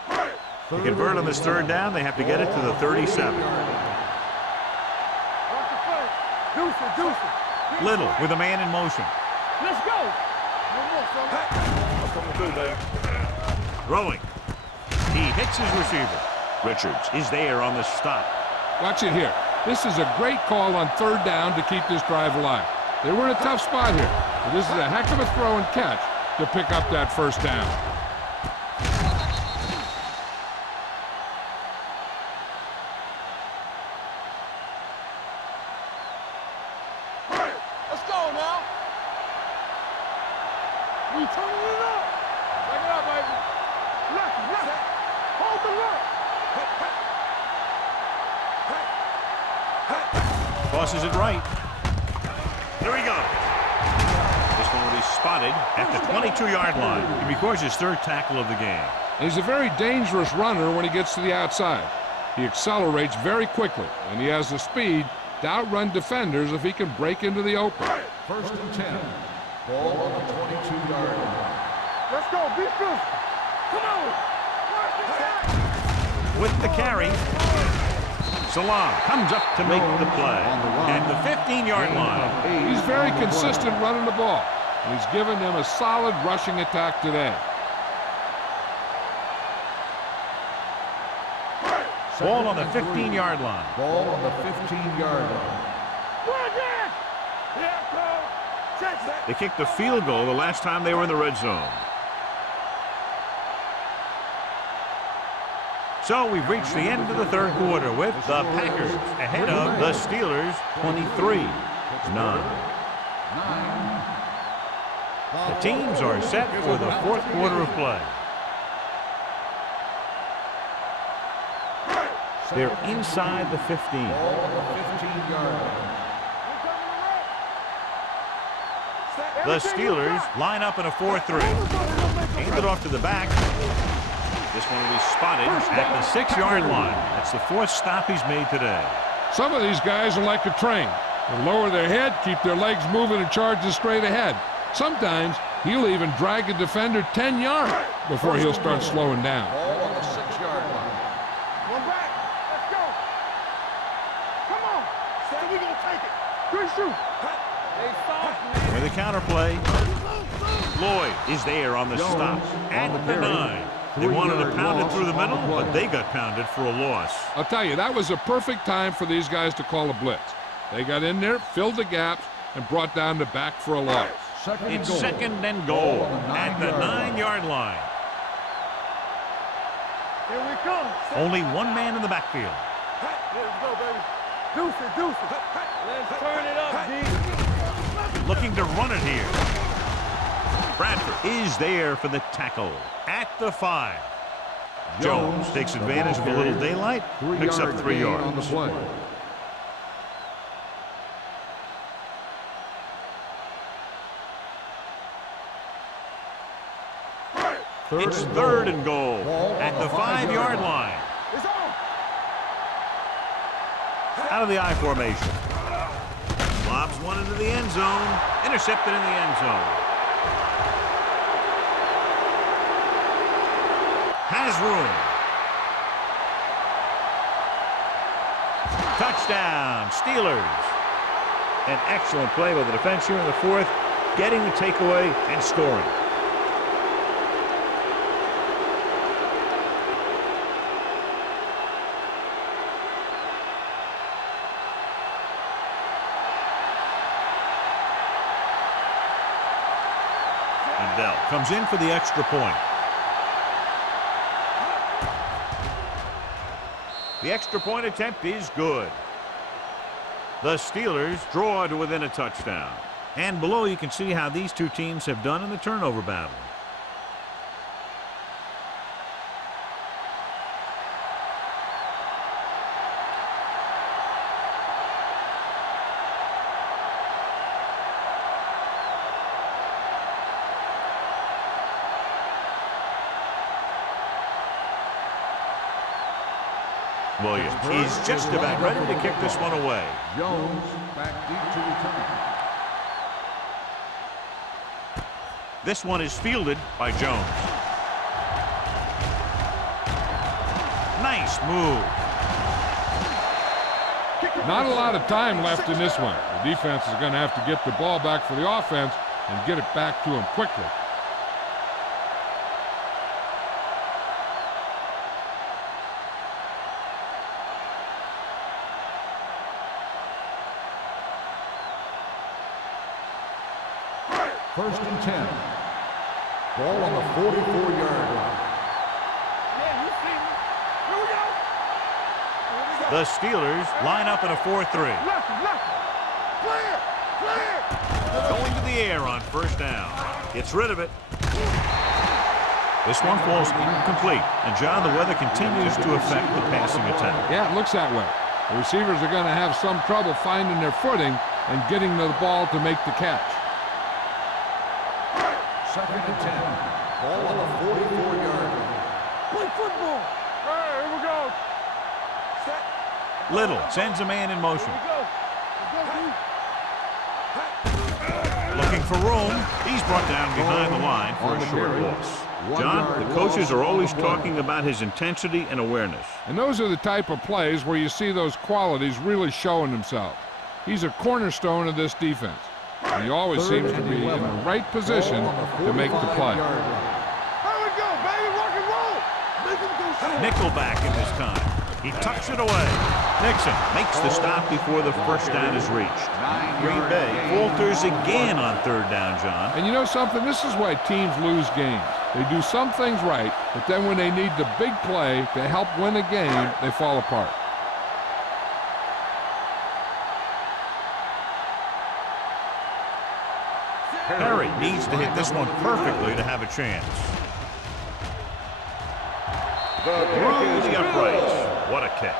To convert on this third down, they have to get it to the 37. Little with a man in motion. Let's go. Throwing. He hits his receiver. Richards is there on the stop. Watch it here. This is a great call on third down to keep this drive alive. They were in a tough spot here, but this is a heck of a throw and catch to pick up that first down. Let's go now. We turning it up. Bring it up, baby. Left. Hold the left. Tosses it right. Here he goes. This one will be spotted at the 22-yard line. He records his third tackle of the game. He's a very dangerous runner when he gets to the outside. He accelerates very quickly, and he has the speed to outrun defenders if he can break into the open. First and 10. Ball on the 22-yard line. Let's go. Be physical. Come on. With the carry, Salam comes up to make the play at the 15-yard line. He's very consistent running the ball. And he's given them a solid rushing attack today. Ball on the 15-yard line. Ball on the 15-yard line. They kicked the field goal the last time they were in the red zone. So we've reached the end of the third quarter with the Packers ahead of the Steelers 23-9. The teams are set for the fourth quarter of play. They're inside the 15. Ball on the 15-yard line. The Steelers line up in a 4-3. Hand it off to the back. This one will be spotted at the 6-yard line. That's the fourth stop he's made today. Some of these guys are like a train. They lower their head, keep their legs moving, and charge straight ahead. Sometimes he'll even drag a defender 10 yards before he'll start slowing down. Ball on the 6-yard line. One back. Let's go. Come on. So we're going to take it. Good shoot. They soft, man. With a counter play. Lloyd is there on the Jones stop at on the the carry. 9. They wanted to 3-yard pound it loss through the on middle, the play. but they got pounded for a loss. I'll tell you, that was a perfect time for these guys to call a blitz. They got in there, filled the gaps, and brought down the back for a loss. It's second and goal at the 9-yard line. Here we come. Only one man in the backfield. Let's go, baby. Deuce it, deuce it. Let's turn it up, D. Looking to run it here. Bradford is there for the tackle at the 5. Jones takes advantage of a little daylight, picks up 3 yards. On the play. It's third and goal at the 5-yard line. It's on. Out of the I formation. Lobs one into the end zone. Intercepted in the end zone. Has room. Touchdown, Steelers. An excellent play by the defense here in the 4th, getting the takeaway and scoring. Dell comes in for the extra point. The extra point attempt is good. The Steelers draw to within a touchdown. And below you can see how these two teams have done in the turnover battle. Williams is just about ready to kick this one away. Jones back deep to return. This one is fielded by Jones. Nice move. Not a lot of time left in this one. The defense is going to have to get the ball back for the offense and get it back to him quickly. First and 10. Ball on the 44-yard line. Yeah, you see me. Here we go. Here we go. The Steelers line up in a 4-3. Left, left. Clear, clear. Going to the air on first down. Gets rid of it. This one falls incomplete. And John, the weather continues to affect the passing attack. Yeah, it looks that way. The receivers are going to have some trouble finding their footing and getting to the ball to make the catch. Second and 10. Ball on the 44-yard line. Play football. All right, here we go. Set. Little sends a man in motion. Here we go. Looking for room. He's brought down behind the line for a short loss. John, the coaches are always talking about his intensity and awareness. And those are the type of plays where you see those qualities really showing themselves. He's a cornerstone of this defense. And he always seems to be in the right position to make the play. Here we go, baby. Rock and roll. Make him go shoot. Nickelback in this time. He tucks it away. Nixon makes the stop before the first down is reached. Green Bay falters again on third down, John. And you know something? This is why teams lose games. They do some things right, but then when they need the big play to help win a game, they fall apart. Perry needs to hit this one perfectly to have a chance. Through the uprights. What a kick.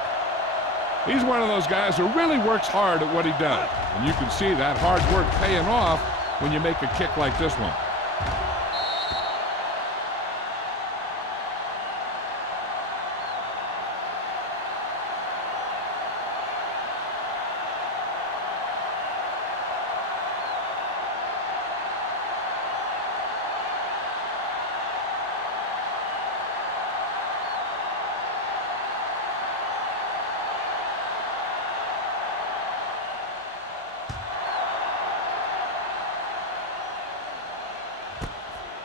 He's one of those guys who really works hard at what he does. And you can see that hard work paying off when you make a kick like this one.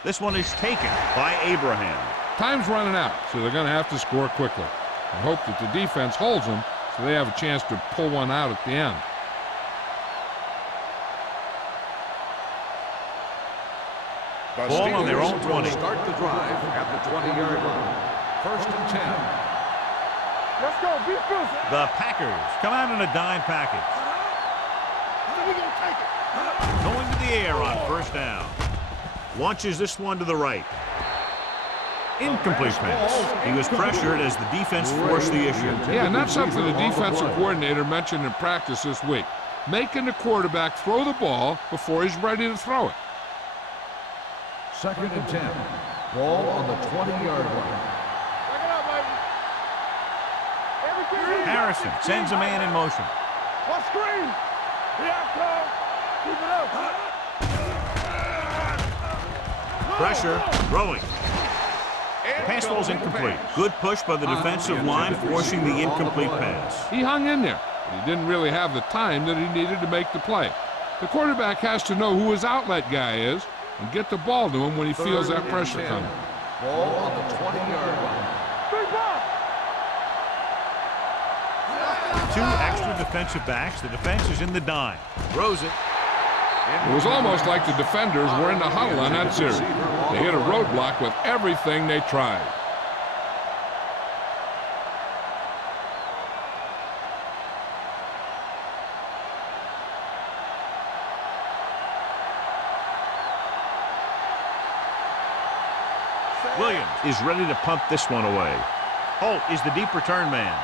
This one is taken by Abraham. Time's running out, so they're going to have to score quickly and hope that the defense holds them so they have a chance to pull one out at the end. Ball on their own 20. Start the drive at the 20-yard line. 1st and 10. Let's go. Be fierce. The Packers come out in a dime package. We gonna take it. Going to the air on 1st down. Launches this one to the right. Incomplete pass. He was pressured as the defense forced the issue. Yeah, and that's something the defensive coordinator mentioned in practice this week. Making the quarterback throw the ball before he's ready to throw it. 2nd and 10. Ball on the 20-yard line. Back it up, baby. Everything. Harrison sends a man in motion. One screen. Here I come. Keep it up. Pressure, throwing. Pass ball's incomplete. Good push by the defensive line, forcing the incomplete pass. He hung in there, but he didn't really have the time that he needed to make the play. The quarterback has to know who his outlet guy is and get the ball to him when he feels that pressure coming. Ball on the 20-yard line. Two extra defensive backs. The defense is in the dime. Throws it. It was almost like the defenders were in the huddle on that series. They hit a roadblock with everything they tried. Williams is ready to pump this one away. Holt is the deep return man.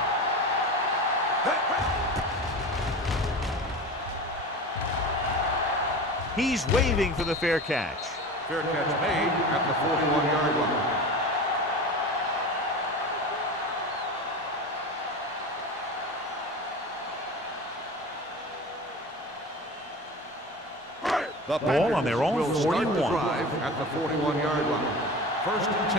He's waving for the fair catch. Fair catch made at the 41-yard line. The ball on their own 41. Drive at the 41-yard line. 1st and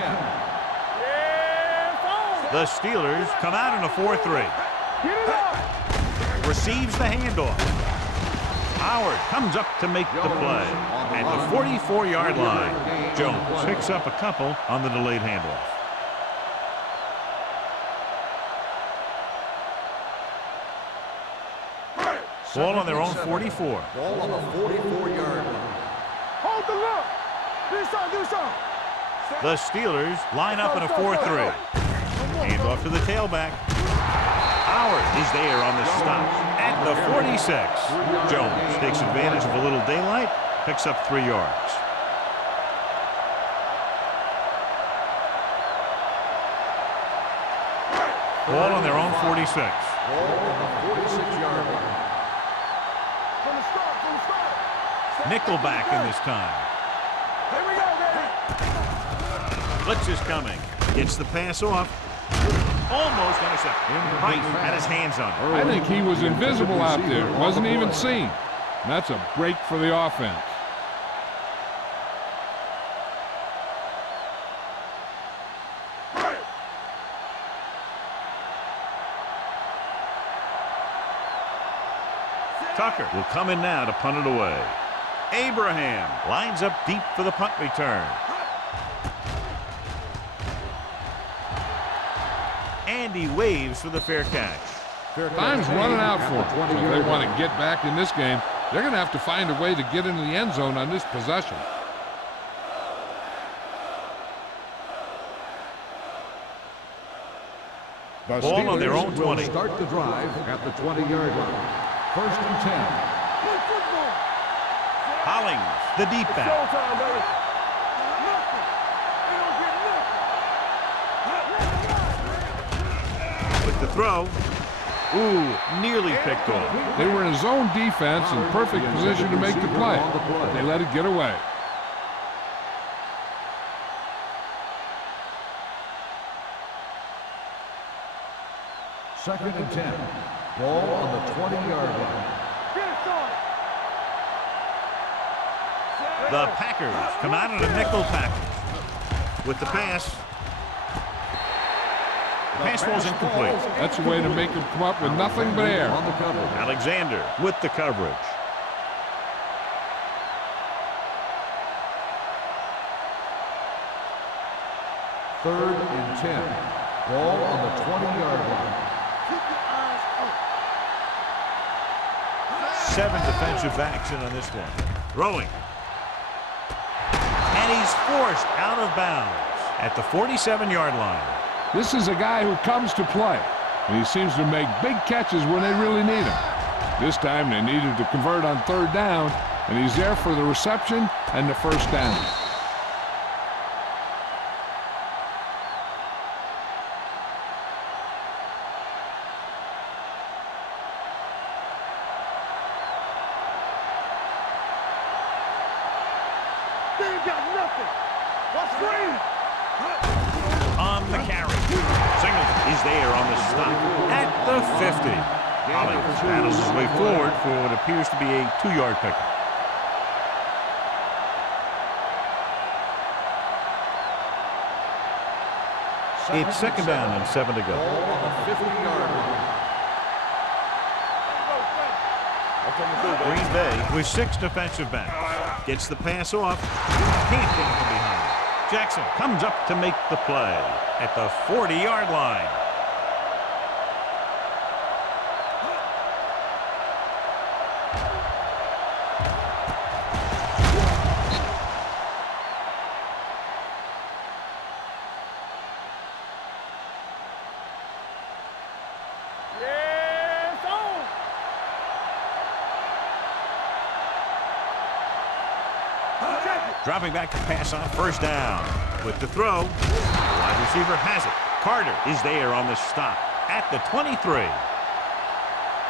10. The Steelers come out in a 4-3. Receives the handoff. Howard comes up to make the play at the 44-yard line. Jones picks up a couple on the delayed handoff. Ball on their own 44. Ball on the 44-yard line. Hold the look. Do something. The Steelers line up in a 4-3. Handoff to the tailback. Howard is there on the stop at the 46. Jones takes advantage of a little daylight, picks up 3 yards. Ball on their own 46. Ball on the 46-yard line. From the start. Nickelback in this time. Here we go, baby. Blitz is coming. Gets the pass off. Almost intercepted. Price had his hands on it. I think he was invisible out there. Wasn't even seen. And that's a break for the offense. Tucker will come in now to punt it away. Abraham lines up deep for the punt return. And he waves for the fair catch. Time's running out for them. So if they want to get back in this game, they're going to have to find a way to get into the end zone on this possession. Ball on their own 20. Start the drive at the 20-yard line. 1st and 10. Hollings, the deep back. Showtime, baby. With the throw. Ooh, nearly picked off. They were in zone defense in perfect position to make the play, but they let it get away. Second and 10. Ball on the 20-yard line. The Packers come out in a nickel package. With the pass. The pass ball's incomplete. That's a way to make them come up with nothing but air. On the cover. Alexander with the coverage. 3rd and 10. Ball on the 20-yard line. 7 defensive backs in on this one. Throwing. And he's forced out of bounds at the 47-yard line. This is a guy who comes to play, and he seems to make big catches when they really need him. This time they needed to convert on 3rd down, and he's there for the reception and the first down. On the carry. Singleton is there on the stop at the 50. Hollings battles his way forward for what appears to be a 2-yard pickup. It's 2nd down and 7 to go. Ball on the 50-yard line. Green Bay with 6 defensive backs. Gets the pass off. Can't get it from behind. Jackson comes up to make the play at the 40-yard line. Dropping back to pass on 1st down. With the throw, the wide receiver has it. Carter is there on the stop at the 23.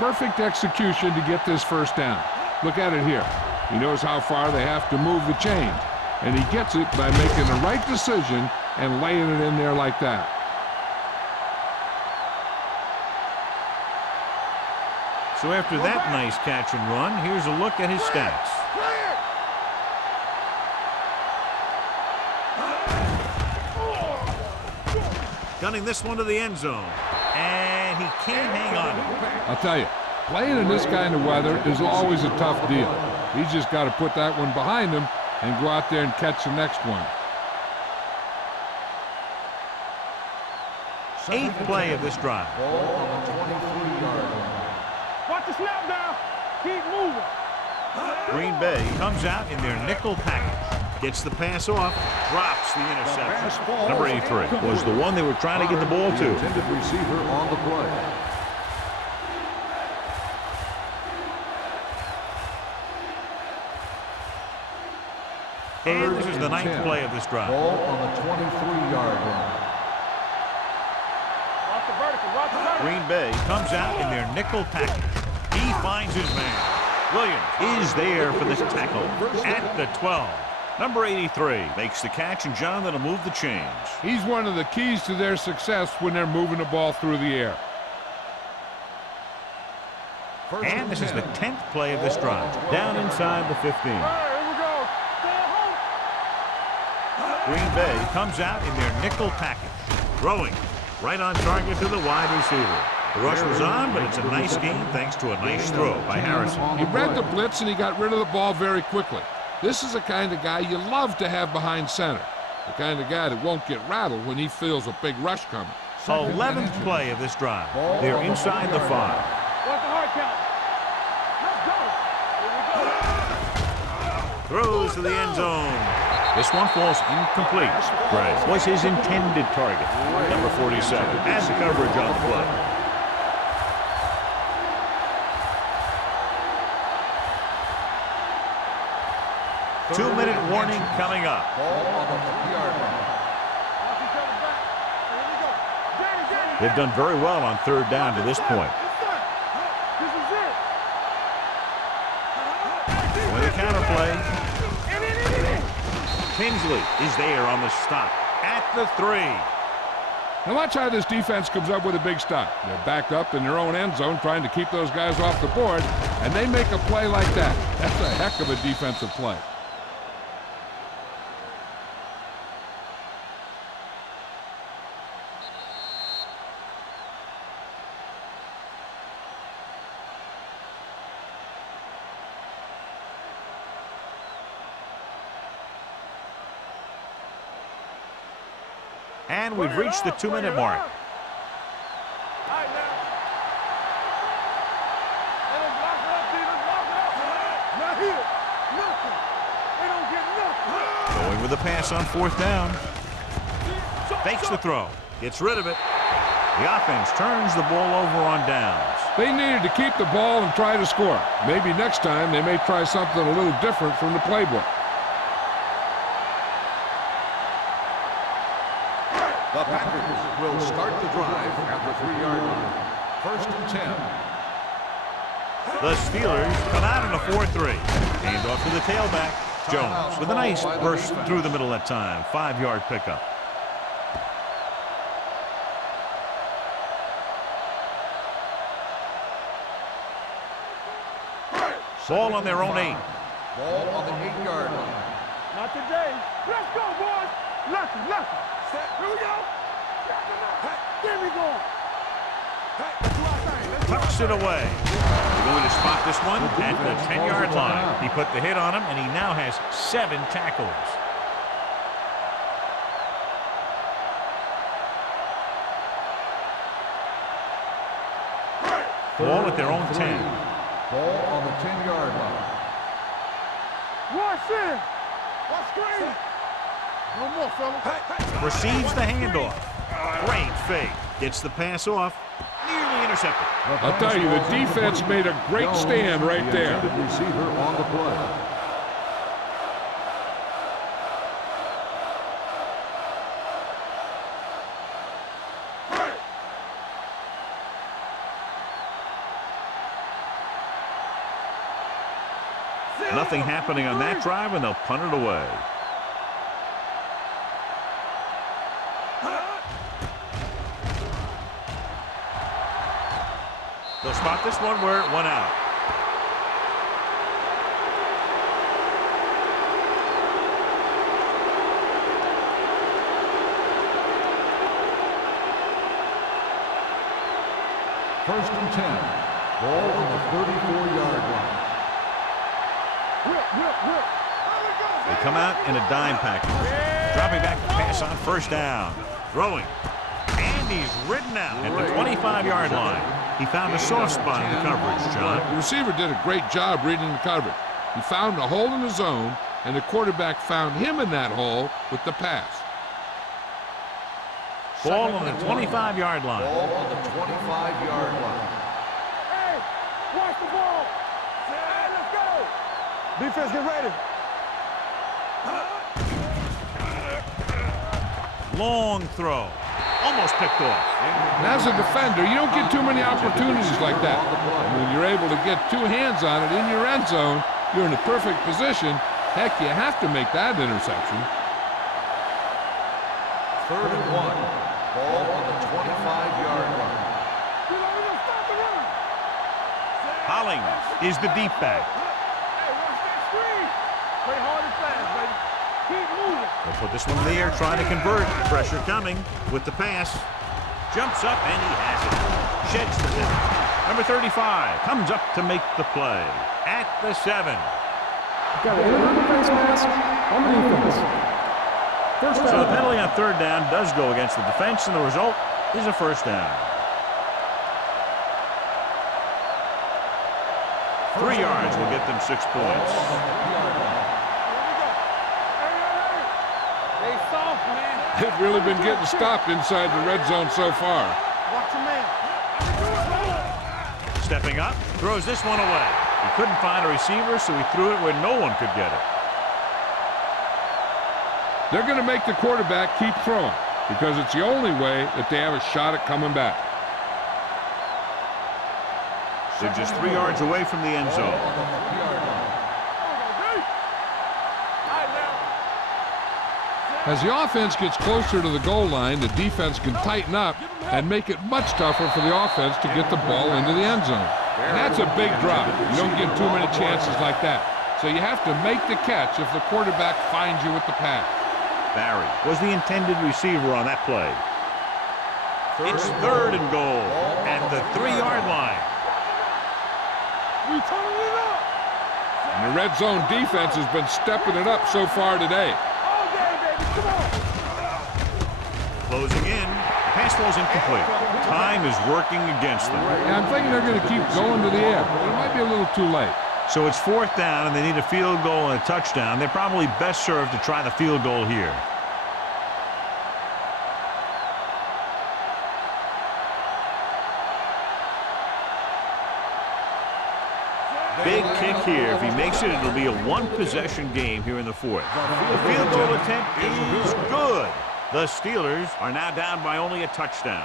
Perfect execution to get this 1st down. Look at it here. He knows how far they have to move the chains, and he gets it by making the right decision and laying it in there like that. So after that nice catch and run, here's a look at his stats. Gunning this one to the end zone. And he can't hang on. I'll tell you, playing in this kind of weather is always a tough deal. He's just got to put that one behind him and go out there and catch the next one. 8th play of this drive. Ball on the 23-yard line. Watch the snap now. Keep moving. Green Bay comes out in their nickel package. Gets the pass off, drops the interception. Number 83 was the one they were trying to get the ball to. Intended receiver on the play. And this is the 9th play of this drive. Ball on the 23-yard line. Watch the vertical. Watch the vertical. Green Bay comes out in their nickel package. He finds his man. Williams is there for the tackle at the 12. Number 83 makes the catch, and John, that'll move the chains. He's one of the keys to their success when they're moving the ball through the air. And this is the 10th play of this drive. Down inside the 15. All right, here we go. Stay at home. Green Bay comes out in their nickel package. Throwing right on target to the wide receiver. The rush was on, but it's a nice gain thanks to a nice throw by Harrison. He read the blitz and he got rid of the ball very quickly. This is the kind of guy you love to have behind center. The kind of guy that won't get rattled when he feels a big rush coming. 11th play of this drive. They're inside the 5. What's the hard count? Let's go. Here we go. Throws to the end zone. This one falls incomplete. Gray was his intended target. Number 47 has the coverage on the play. 2-minute warning coming up. Ball on the 3-yard line. Watch each other back. Here we go. Danny. They've done very well on 3rd down to this point. This is it. With a counterplay, Tinsley is there on the stop at the 3. Now watch how this defense comes up with a big stop. They're backed up in their own end zone trying to keep those guys off the board, and they make a play like that. That's a heck of a defensive play. And we've reached the 2-minute mark. All right, now. Let us lock it up, Stevens. Lock it up. Not here. Nothing. They don't get nothing. Going with the pass on 4th down. Fakes the throw. Gets rid of it. The offense turns the ball over on downs. They needed to keep the ball and try to score. Maybe next time they may try something a little different from the playbook. The Packers will start the drive at the 3-yard line. 1st and 10. The Steelers come out in a 4-3. Hand off to the tailback. Jones with a nice burst through the middle that time. 5-yard pickup. Ball on their own 8. Ball on the 8-yard line. Not today. Let's go, boys. Lucky. Set. Here we go. There we go. Tucks it away. Going to spot this one at the 10-yard line. He put the hit on him, and he now has 7 tackles. Ball at their own 10. Ball on the 10-yard line. Watch it. Watch screen. No more, fella. Receives the handoff. Great fake. Gets the pass off. Nearly intercepted. I'll tell you, the defense made a great stand right there. Receiver on the play. Nothing happening on that drive, and they'll punt it away. They'll spot this one where it went out. First and 10. Ball on the 34-yard line. They come out in a dime package. Dropping back to pass on 1st down. Throwing. And he's ridden out at the 25-yard line. He found a soft spot in the coverage, John. The receiver did a great job reading the coverage. He found a hole in the zone, and the quarterback found him in that hole with the pass. Ball on the 25-yard line. Ball on the 25-yard line. Hey, watch the ball. Hey, let's go. Defense, get ready. Long throw. Almost picked off. And as a defender, you don't get too many opportunities like that. And when you're able to get 2 hands on it in your end zone, you're in a perfect position. Heck, you have to make that interception. 3rd and 1. Ball on the 25-yard line. Stop the run. Hollings is the deep back. Hey, watch that screen. Play hard and fast, baby. Keep moving. They'll put this one in the air, trying to convert. Pressure coming with the pass. Jumps up, and he has it. Sheds the 10. Number 35 comes up to make the play at the 7. Got an inverted face mask on the defense. First So the down. penalty on 3rd down does go against the defense, and the result is a 1st down. 3 yards will get them 6 points. They soft, man. They've really been getting stopped inside the red zone so far. Watch your man. Stepping up, throws this one away. He couldn't find a receiver, so he threw it where no one could get it. They're going to make the quarterback keep throwing because it's the only way that they have a shot at coming back. They're just 3 yards away from the end zone. As the offense gets closer to the goal line, the defense can tighten up and make it much tougher for the offense to get the ball into the end zone. And that's a big drop. You don't get too many chances like that. So you have to make the catch if the quarterback finds you with the pass. Barry was the intended receiver on that play. It's 3rd and goal at the 3-yard line. We turning it up. And the red zone defense has been stepping it up so far today. All day, baby. Come on. Closing in. The pass falls incomplete. Time is working against them. And I'm thinking they're going to keep going to the air, but it might be a little too late. So it's 4th down, and they need a field goal and a touchdown. They're probably best served to try the field goal here. Big kick here. If he makes it, it'll be a one-possession game here in the 4th. The field goal attempt is good. The Steelers are now down by only a touchdown.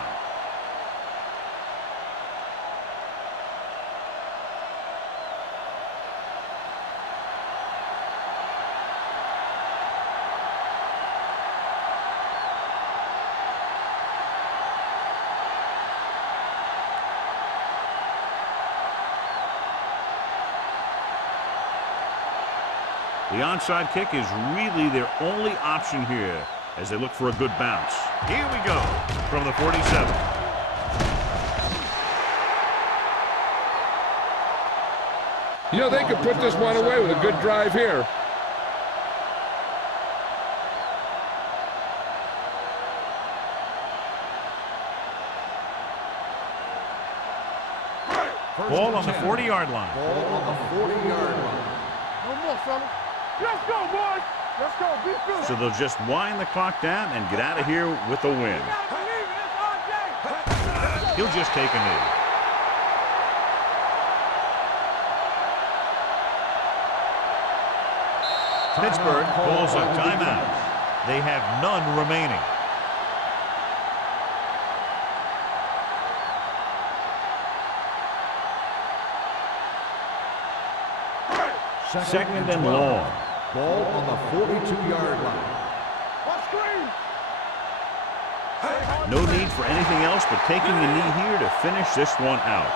The onside kick is really their only option here as they look for a good bounce. Here we go from the 47. You know, they could put this one away with a good drive here. Ball on the 40-yard line. Ball on the 40-yard line. No more, fella. Let's go, boys. Let's go. Be good. So they'll just wind the clock down and get out of here with a win. He'll just take a knee. Pittsburgh calls a timeout. They have none remaining. Second and long. Ball on the 42-yard line. No need for anything else but taking the knee here to finish this one out.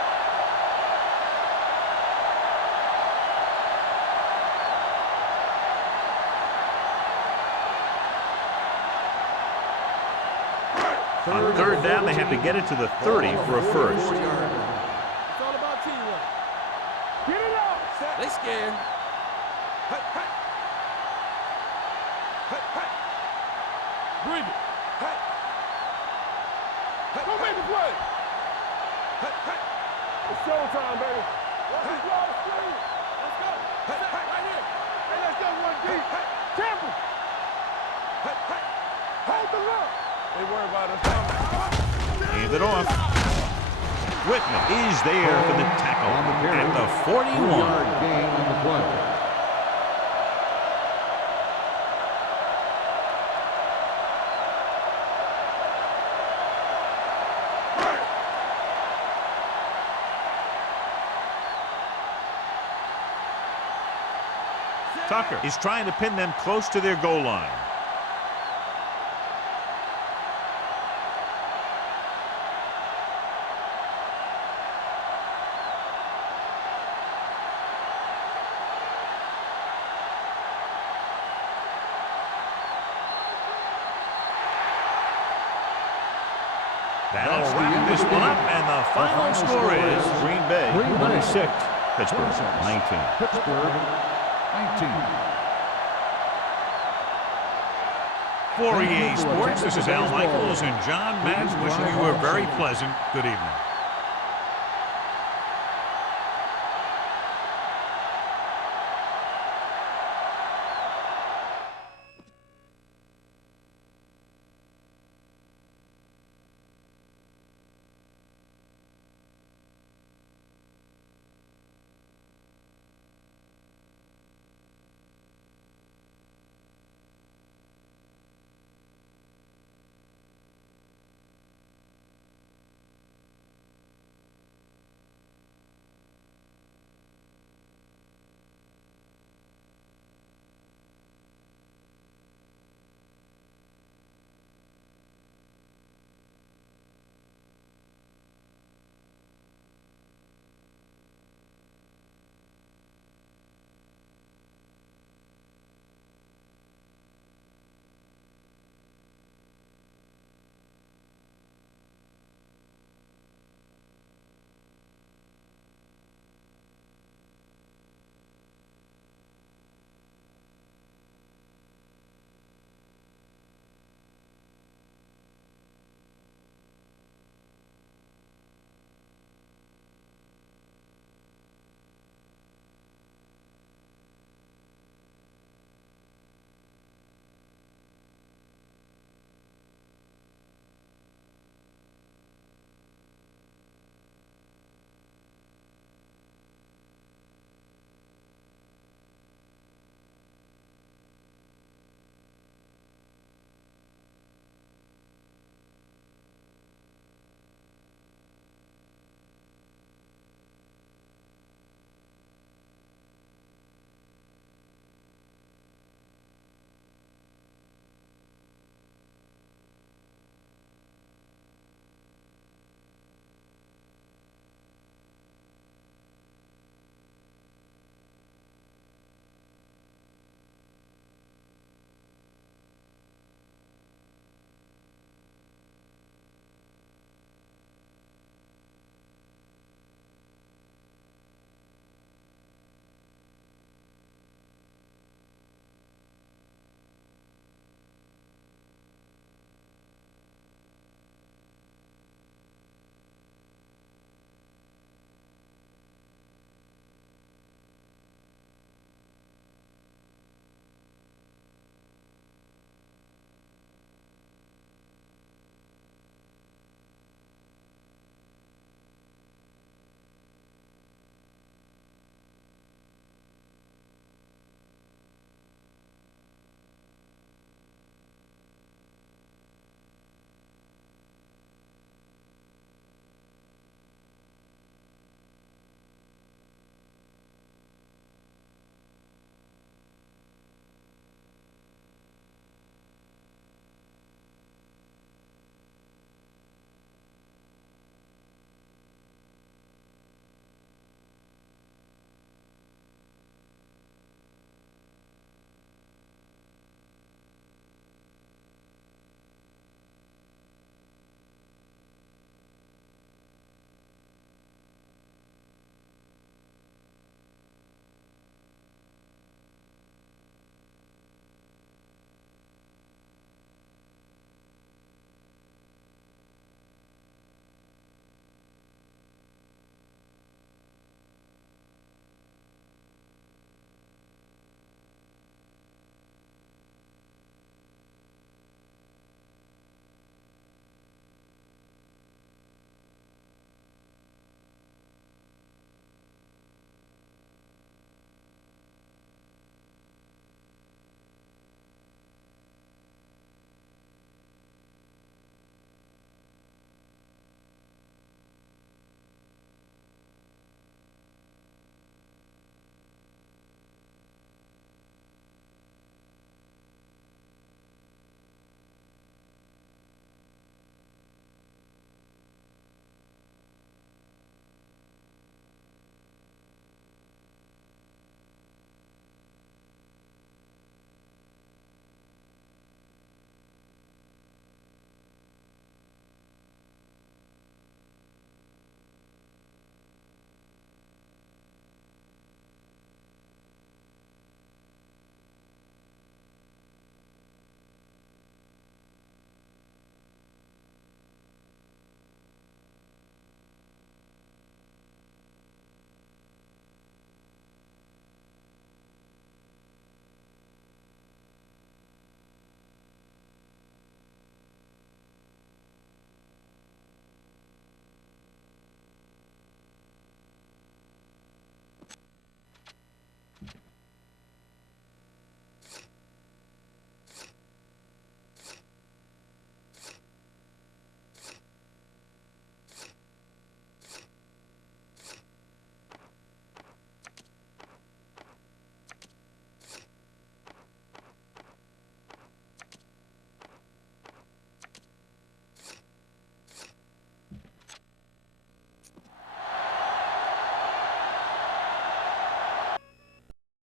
On 3rd down, they have to get it to the 30 for a first. It's all about teamwork. Get it up. They scared. Breathe it. Go make the play. It's showtime, baby. Let's go. Right here. Hey, let's go one deep. Temple. Hold the look. They worry about us. Hand it off. Whitman is there for the tackle at the 41. 2-yard gain on the play. Tucker is trying to pin them close to their goal line. That'll wrap this one up, and the final score is Green Bay 26, Pittsburgh 19. Pittsburgh 19. For EA Sports, this is Al Michaels and John Madden wishing you a very pleasant good evening.